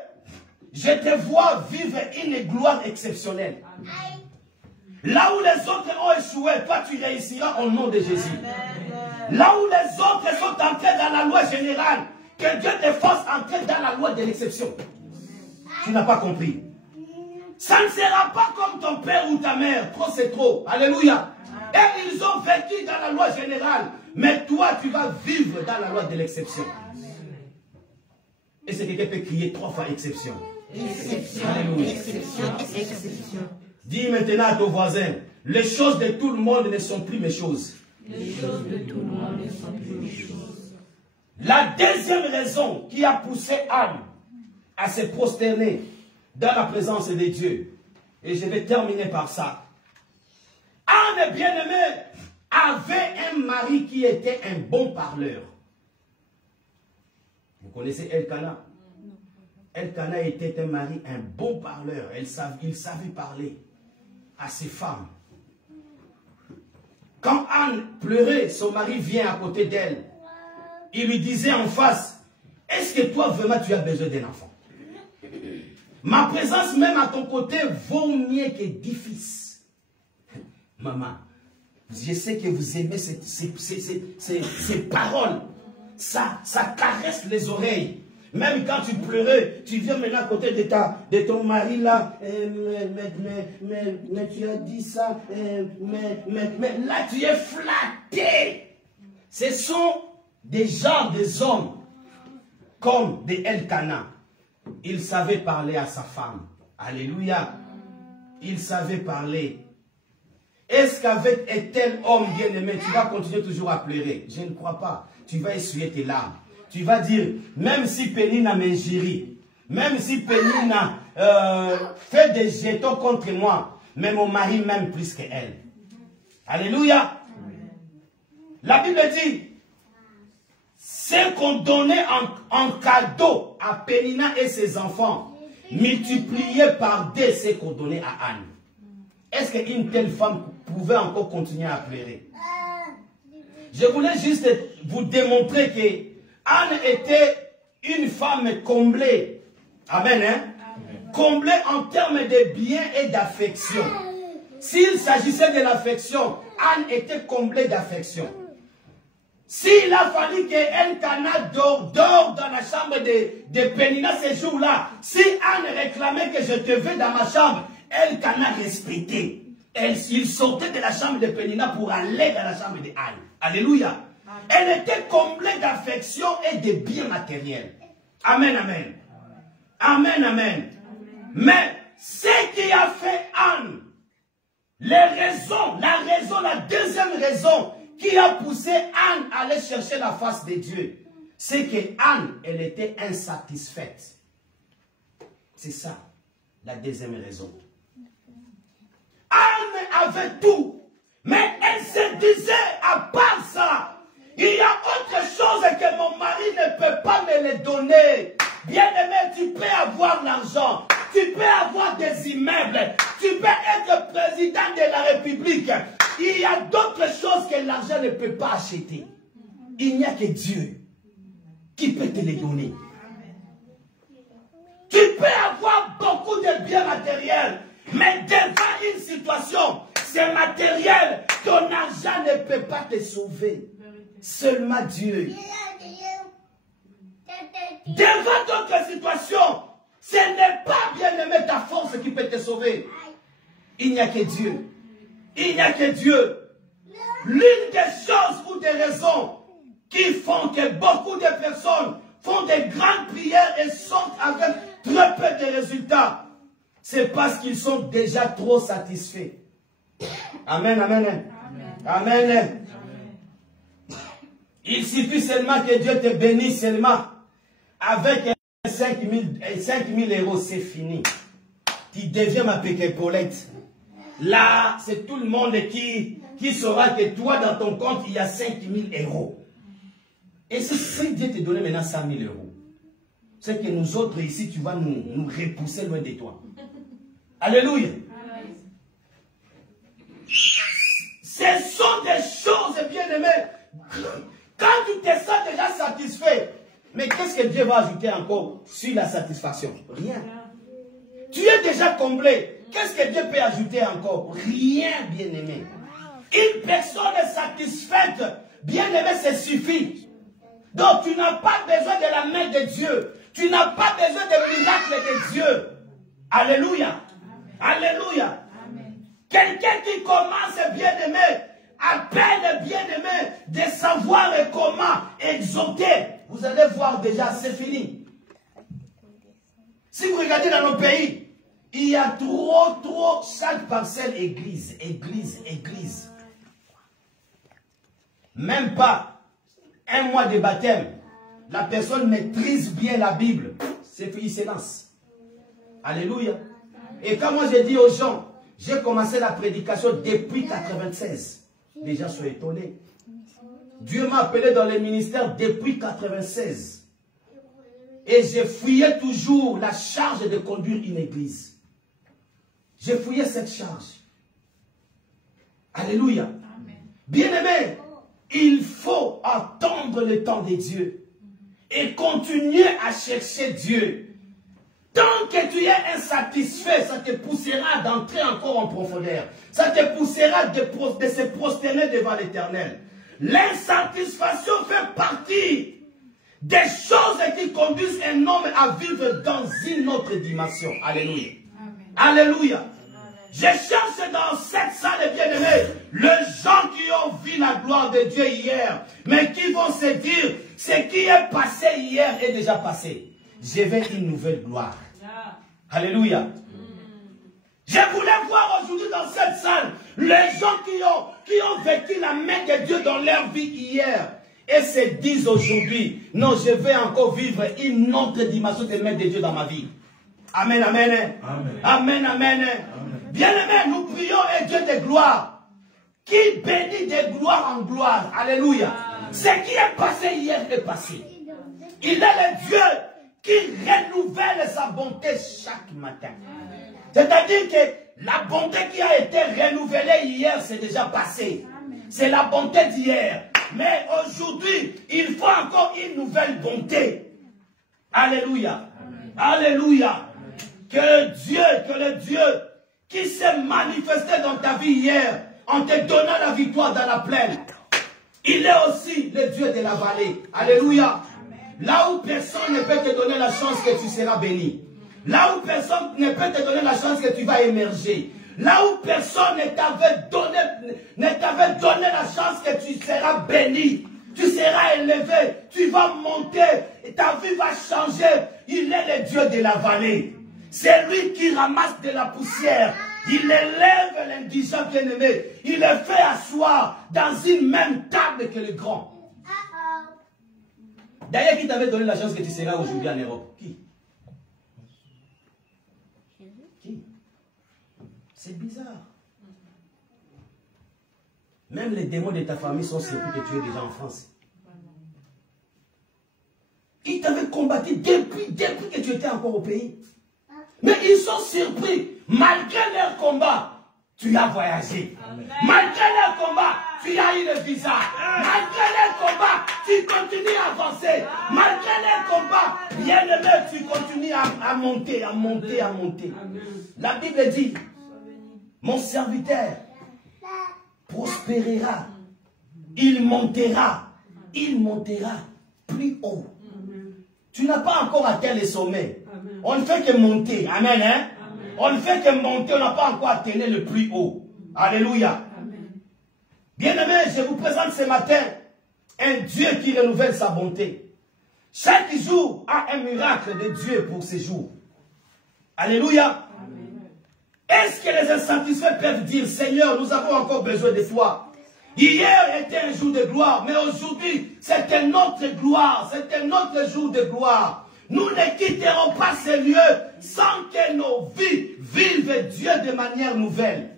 je te vois vivre une gloire exceptionnelle. Amen. Là où les autres ont échoué, toi tu réussiras au nom de Jésus. Amen. Là où les autres sont entrés dans la loi générale, que Dieu te fasse entrer dans la loi de l'exception. Tu n'as pas compris. Ça ne sera pas comme ton père ou ta mère. Trop c'est trop. Alléluia. Et ils ont vécu dans la loi générale. Mais toi, tu vas vivre dans la loi de l'exception. Et c'est quelqu'un peut crier 3 fois exception. Exception, exception, exception. Dis maintenant à ton voisin, les choses de tout le monde ne sont plus mes choses. Les choses de tout le monde ne sont plus mes choses. La deuxième raison qui a poussé Anne à se prosterner dans la présence de Dieu, et je vais terminer par ça. Anne, bien-aimée, avait un mari qui était un bon parleur. Vous connaissez Elkana? Elkana était un mari, un bon parleur. Il savait parler à ses femmes. Quand Anne pleurait, son mari vient à côté d'elle. Il lui disait en face, est-ce que toi vraiment tu as besoin d'un enfant? Ma présence même à ton côté vaut mieux que 10 fils. Maman, je sais que vous aimez ces paroles. Ça caresse les oreilles. Même quand tu pleurais, tu viens maintenant à côté de ton mari là. Mais tu as dit ça. Mais là tu es flatté. Ce sont des gens, des hommes comme des Elkana. Il savait parler à sa femme. Alléluia. Il savait parler. Est-ce qu'avec un tel homme bien-aimé, tu vas continuer toujours à pleurer? Je ne crois pas. Tu vas essuyer tes larmes. Tu vas dire, même si Pénina m'injurie, même si Pénina fait des jetons contre moi, mais mon mari m'aime plus qu'elle. Alléluia. La Bible dit, ce qu'on donnait en cadeau à Pénina et ses enfants, multiplié par 2 ce qu'on donnait à Anne. Est-ce qu'une telle femme pouvait encore continuer à pleurer? Je voulais juste vous démontrer que Anne était une femme comblée. Amen, hein? Comblée en termes de biens et d'affection. s'il s'agissait de l'affection, Anne était comblée d'affection. S'il a fallu qu'Elkana dort dans la chambre de Pénina ce jour-là, si Anne réclamait que je te veux dans ma chambre, Elkana respectait. Il sortait de la chambre de Pénina pour aller dans la chambre de Anne. Alléluia. Elle était comblée d'affection et de biens matériels. Amen, amen. Amen, amen. Mais ce qui a fait Anne, la deuxième raison qui a poussé Anne à aller chercher la face de Dieu, c'est que Anne, elle était insatisfaite. C'est ça, la deuxième raison. Anne avait tout, mais elle se disait, à part ça, il y a autre chose que mon mari ne peut pas me le donner. Bien-aimé, tu peux avoir l'argent, tu peux avoir des immeubles, tu peux être président de la République. Il y a d'autres choses que l'argent ne peut pas acheter. Il n'y a que Dieu qui peut te les donner. Tu peux avoir beaucoup de biens matériels, mais devant une situation, c'est matériel, ton argent ne peut pas te sauver. Seulement Dieu. Devant d'autres situations, ce n'est pas bien aimer ta force qui peut te sauver. Il n'y a que Dieu. Il n'y a que Dieu. L'une des choses ou des raisons qui font que beaucoup de personnes font des grandes prières et sortent avec très peu de résultats, c'est parce qu'ils sont déjà trop satisfaits. Amen, amen. Amen. Amen. Il suffit seulement que Dieu te bénisse seulement. Avec 5 000 euros, c'est fini. Tu deviens ma petite Paulette. Là, c'est tout le monde qui saura que toi, dans ton compte, il y a 5 000 euros. Et si Dieu te donnait maintenant 100 000 euros, c'est que nous autres ici, tu vas nous repousser loin de toi. Alléluia. Ce sont des choses, bien aimées. Quand tu te sens déjà satisfait, mais qu'est-ce que Dieu va ajouter encore sur la satisfaction? Rien. Tu es déjà comblé. Qu'est-ce que Dieu peut ajouter encore? Rien, bien-aimé. Une personne satisfaite, bien-aimé, ça suffit. Donc tu n'as pas besoin de la main de Dieu. Tu n'as pas besoin de miracle de Dieu. Alléluia. Alléluia. Quelqu'un qui commence, bien-aimé, à peine bien-aimé, de savoir comment exhorter, vous allez voir déjà, c'est fini. Si vous regardez dans nos pays, il y a trop, chaque parcelle église. Même pas un mois de baptême, la personne maîtrise bien la Bible, c'est puis il se lance. Alléluia. Et quand moi j'ai dit aux gens, j'ai commencé la prédication depuis 1996. Les gens sont étonnés. Dieu m'a appelé dans le ministère depuis 1996. Et j'ai fouillé toujours la charge de conduire une église. J'ai fouillé cette charge. Alléluia. Bien-aimé, il faut attendre le temps de Dieu. Et continuer à chercher Dieu. Tant que tu es insatisfait, ça te poussera d'entrer encore en profondeur. Ça te poussera de se prosterner devant l'Éternel. L'insatisfaction fait partie des choses qui conduisent un homme à vivre dans une autre dimension. Alléluia. Amen. Alléluia. Je cherche dans cette salle, bien-aimés, les gens qui ont vu la gloire de Dieu hier, mais qui vont se dire, ce qui est passé hier est déjà passé. Je veux une nouvelle gloire. Alléluia. Je voulais voir aujourd'hui dans cette salle les gens qui ont vécu la main de Dieu dans leur vie hier et se disent aujourd'hui, non, je vais encore vivre une autre dimension de main de Dieu dans ma vie. Amen, amen. Amen, amen. Bien-aimés, nous prions un Dieu de gloire qui bénit de gloire en gloire. Alléluia. Ce qui est passé hier est passé. Il est le Dieu qui renouvelle sa bonté chaque matin. C'est-à-dire que la bonté qui a été renouvelée hier, c'est déjà passé. C'est la bonté d'hier. Mais aujourd'hui, il faut encore une nouvelle bonté. Alléluia. Alléluia. Que le Dieu qui s'est manifesté dans ta vie hier en te donnant la victoire dans la plaine. Il est aussi le Dieu de la vallée. Alléluia. Là où personne ne peut te donner la chance que tu seras béni. Là où personne ne peut te donner la chance que tu vas émerger. Là où personne ne t'avait donné la chance que tu seras béni. Tu seras élevé. Tu vas monter. Et ta vie va changer. Il est le Dieu de la vallée. C'est lui qui ramasse de la poussière. Il élève l'indigent bien-aimé. Il le fait asseoir dans une même table que le grand. D'ailleurs, qui t'avait donné la chance que tu seras aujourd'hui en Europe? Qui? Qui? C'est bizarre. Même les démons de ta famille sont surpris que tu es déjà en France. Ils t'avaient combattu depuis que tu étais encore au pays. Mais ils sont surpris. Malgré leur combat, tu as voyagé. Amen. Malgré leur combat, tu as eu le visa. Malgré leur combat, tu continues à avancer. Malgré leur combat, bien aimé, tu continues à monter. Amen. La Bible dit, mon serviteur prospérera. Il montera plus haut. Tu n'as pas encore atteint les sommets. Amen. On ne fait que monter. Amen. Hein? Amen. On ne fait que monter. On n'a pas encore atteint le plus haut. Alléluia. Bien-aimé, je vous présente ce matin un Dieu qui renouvelle sa bonté. Chaque jour a un miracle de Dieu pour ce jour. Alléluia. Est-ce que les insatisfaits peuvent dire, Seigneur, nous avons encore besoin de toi? Hier était un jour de gloire, mais aujourd'hui, c'est un autre gloire, c'est un autre jour de gloire. Nous ne quitterons pas ces lieux sans que nos vies vivent Dieu de manière nouvelle.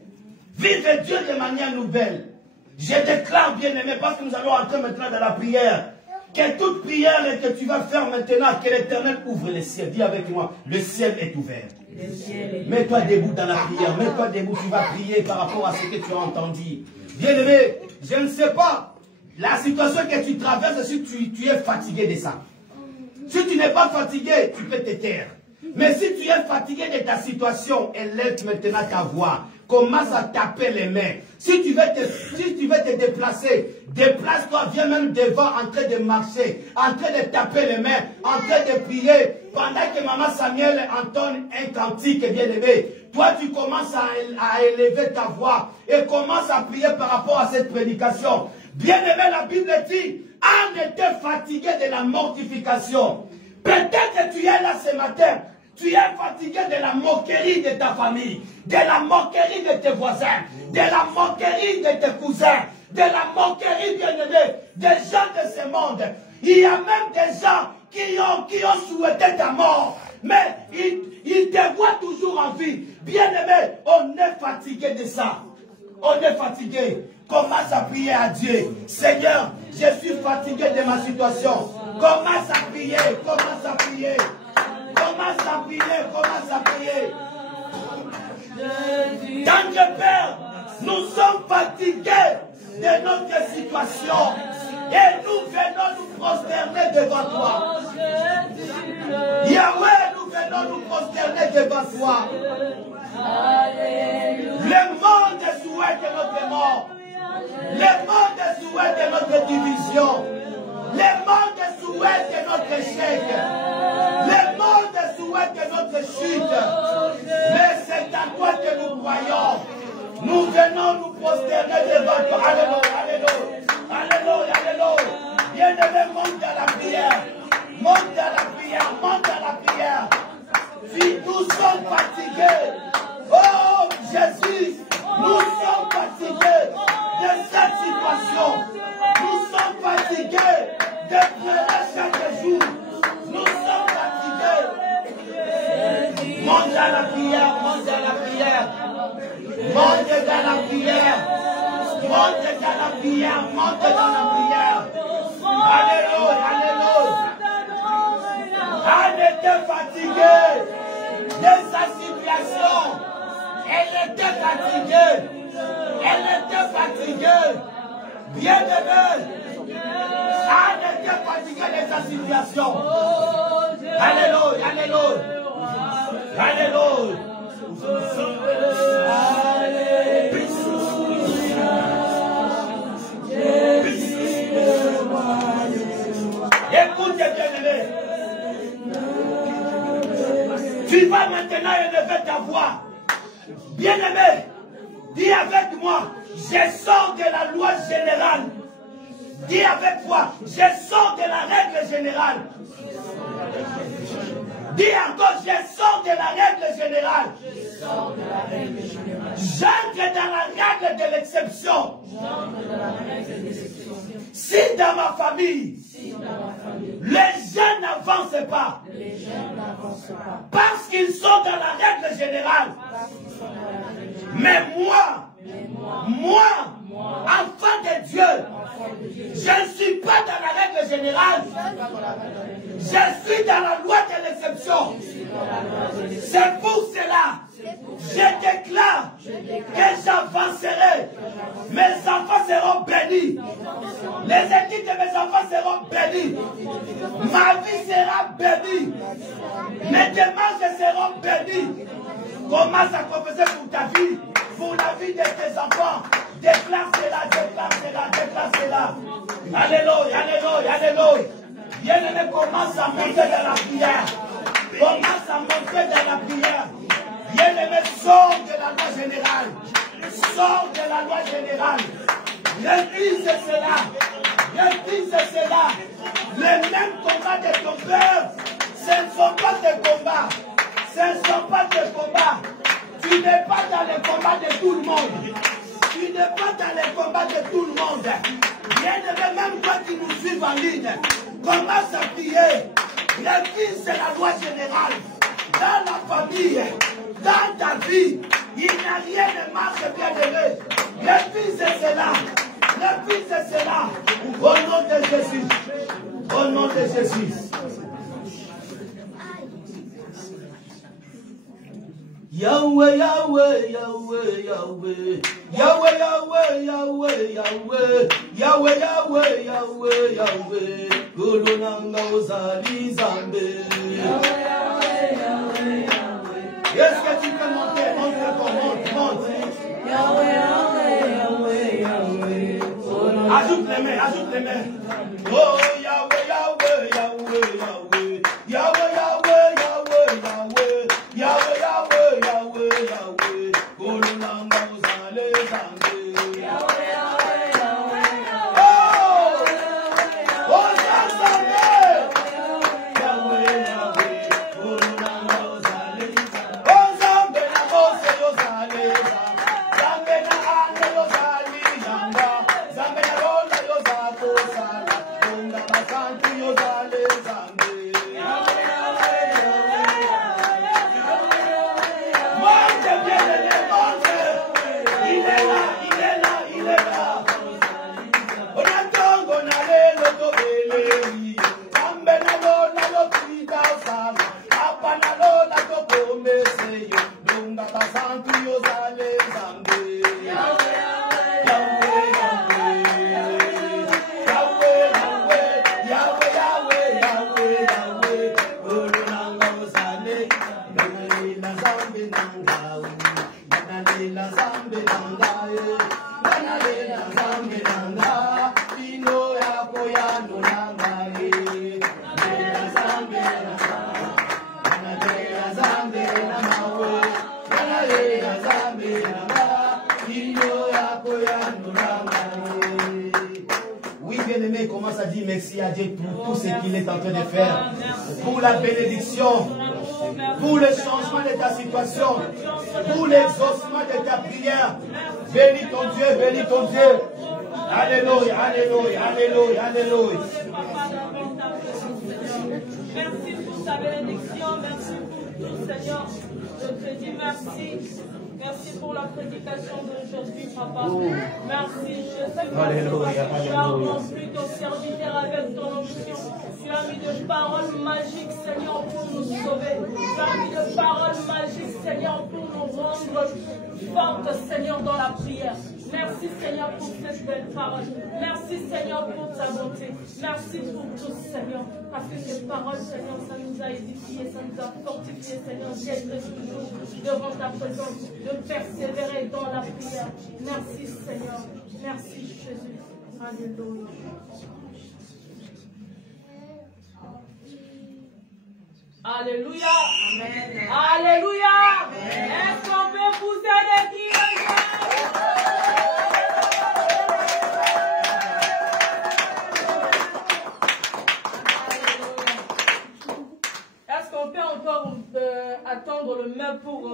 Vivent Dieu de manière nouvelle. Je déclare, bien-aimé, parce que nous allons entrer maintenant dans la prière, que toute prière que tu vas faire maintenant, que l'Éternel ouvre les ciels. Dis avec moi, le ciel est ouvert. Mets-toi debout dans la prière, mets-toi debout, tu vas prier par rapport à ce que tu as entendu. Bien-aimé, je ne sais pas la situation que tu traverses, si tu es fatigué de ça. Si tu n'es pas fatigué, tu peux te taire. Mais si tu es fatigué de ta situation, élève maintenant ta voix. Commence à taper les mains. Si tu veux te déplacer, déplace-toi, viens même devant, en train de marcher, en train de taper les mains, en train de prier. Pendant que Maman Samuel entonne un cantique, bien-aimé, toi tu commences à élever ta voix et commence à prier par rapport à cette prédication. Bien-aimé, la Bible dit, Anne était fatigué de la mortification. Peut-être que tu es là ce matin. Tu es fatigué de la moquerie de ta famille, de la moquerie de tes voisins, de la moquerie de tes cousins, de la moquerie, bien-aimé, des gens de ce monde. Il y a même des gens qui ont souhaité ta mort, mais ils te voient toujours en vie. Bien-aimé, on est fatigué de ça. On est fatigué. Commence à prier à Dieu. Seigneur, je suis fatigué de ma situation. Commence à prier, commence à prier. Commence à prier, commence à prier. Tendre Père, nous sommes fatigués de notre situation et nous venons nous prosterner devant toi. Yahweh, nous venons nous prosterner devant toi. Le monde souhaite notre mort. Le monde souhaite notre division. Le monde souhaite notre échec. Le monde souhaite notre chute. Mais c'est à toi que nous croyons. Nous venons nous prosterner devant toi. Alléluia, alléluia. Alléluia, alléluia. Bien-aimé, monte à la prière. Monte à la prière, monte à la prière. Si nous sommes fatigués, oh Jésus, nous sommes fatigués de cette situation. Nous sommes fatigués de pleurer chaque jour. Nous sommes fatigués. Monte à la prière, monte à la prière. Monte dans la prière. Monte dans la prière, monte dans la prière. Alléluia, alléluia. Elle était fatiguée de sa situation. Elle était fatiguée. Elle était fatiguée. Bien-aimée. Elle était fatiguée de sa situation. Alléluia, alléluia. Alléluia. Dis avec moi, je sors de la loi générale. Dis avec moi, je sors de la règle générale. Dis encore, je sors de la règle générale. J'entre dans la règle de l'exception. Si dans ma famille, les gens n'avancent pas, parce qu'ils sont dans la règle générale. Mais moi, enfant de Dieu, je ne suis pas dans la règle générale. Je suis dans la loi de l'exception. C'est pour cela je déclare que j'avancerai. Mes enfants seront bénis. Les études de mes enfants seront bénies. Ma vie sera bénie. Mes démarches seront bénies. Commence à confesser pour ta vie, pour la vie de tes enfants. Déclare cela, déclare cela, déclare cela. Alléluia, alléluia, alléluia. Bien-aimé, commence à monter dans la prière. Commence à monter dans la prière. Bien-aimé, sors de la loi générale. Sors de la loi générale. Refuse cela. Refuse cela. Les mêmes combats de ton père, ce ne sont pas tes combats. Ce ne sont pas tes combats. Tu n'es pas dans les combats de tout le monde. Tu n'es pas dans les combats de tout le monde. Bien-aimé, même toi qui nous suives en ligne, commence à prier. Refuse la loi générale. Dans la famille, dans ta vie, il n'y a rien de marche bien-aimé. Refuse cela. Refuse cela. Au nom de Jésus. Au nom de Jésus. Yahweh, Yahweh, Yahweh, Yahweh, Yahweh, Yahweh, Yahweh, Yahweh, Yahweh, Yahweh, Yahweh, Yahweh, Gulu nanga uzali zambe. Yahweh, Yahweh, Yahweh, Yahweh. Est-ce que tu peux monter, monte. Yahweh, Yahweh, Yahweh, Yahweh. Ajoute les mains, ajoute les mains. Oh Yahweh, Yahweh, Yahweh, Yahweh, Yahweh, Yahweh, Yahweh, Yahweh, Yahweh, Yahweh, Yahweh, Yahweh, Gulu nanga uzali zambe. Yahweh, Yahweh, Yahweh, Yahweh. Oh, Zambe. Yahweh, Yahweh, Gulu nanga uzali zambe. Oh, Zambe na mose yo zali zambe na ande yo zali yanga zambe na rola yo zako sala unga basanti yo zali zambe. Yahweh, Yahweh, monte bien, monte. Il est là, il est là, il est là. On attend qu'on allait le tobeleri. Zambe na rola yo kita sala apana rola to komese yo unga basanti yo zali zambe. Yahweh, Yahweh, Yahweh, Yahweh, Yahweh, Yahweh, Yahweh, Gulu nanga uzali Banalila zambe nanga Banalila zambe nanga Banalila zambe nanga Ino yako yano nanga Banalila zambe nanga Banalila zambe nanga Banalila zambe nanga Ino yako yano nanga. Oui, bien-aimé, commence à dire merci à Dieu pour tout ce qu'il est en train de faire. Pour la bénédiction, pour le changement de ta situation, pour l'exaucement de ta prière. Bénis ton Dieu, bénis ton Dieu. Alléluia, alléluia, alléluia, alléluia. Merci pour ta bénédiction, merci pour tout, Seigneur. Je te dis merci. Merci pour la prédication d'aujourd'hui, Papa. Merci, je sais que tu as rempli ton serviteur avec ton onction. Tu as mis de paroles magiques, Seigneur, pour nous sauver. Tu as mis de paroles magiques, Seigneur, pour nous rendre fortes, Seigneur, dans la prière. Merci, Seigneur, pour cette belle parole. Merci, Seigneur, pour ta bonté. Merci pour tout, Seigneur. Parce que ces paroles, Seigneur, ça nous a édifiés, ça nous a fortifiés, Seigneur, d'être toujours devant ta présence, de persévérer dans la prière. Merci, Seigneur. Merci, Jésus. Alléluia. Alléluia. Amen. Alléluia. Est-ce qu'on peut pousser des cris? tendre le main pour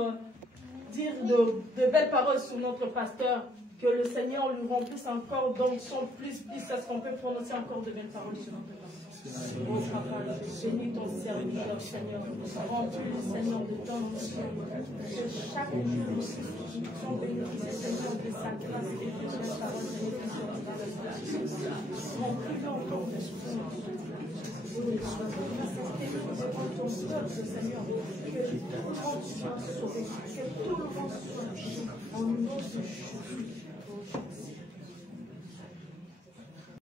dire de belles paroles sur notre pasteur. Que le Seigneur lui remplisse encore d'onction plus. Est-ce qu'on peut prononcer encore de belles paroles sur notre pasteur? Oh papa, bénis ton serviteur, Seigneur. Remplis, Seigneur, de ton onction. Que chaque jour, nous sommes bénéficiés, Seigneur, de sa grâce et de sa parole. Remplis-le encore de son onction. Devant ton peuple, Seigneur, que tout le monde soit sauvé, que tout le monde soit en nom de Jésus.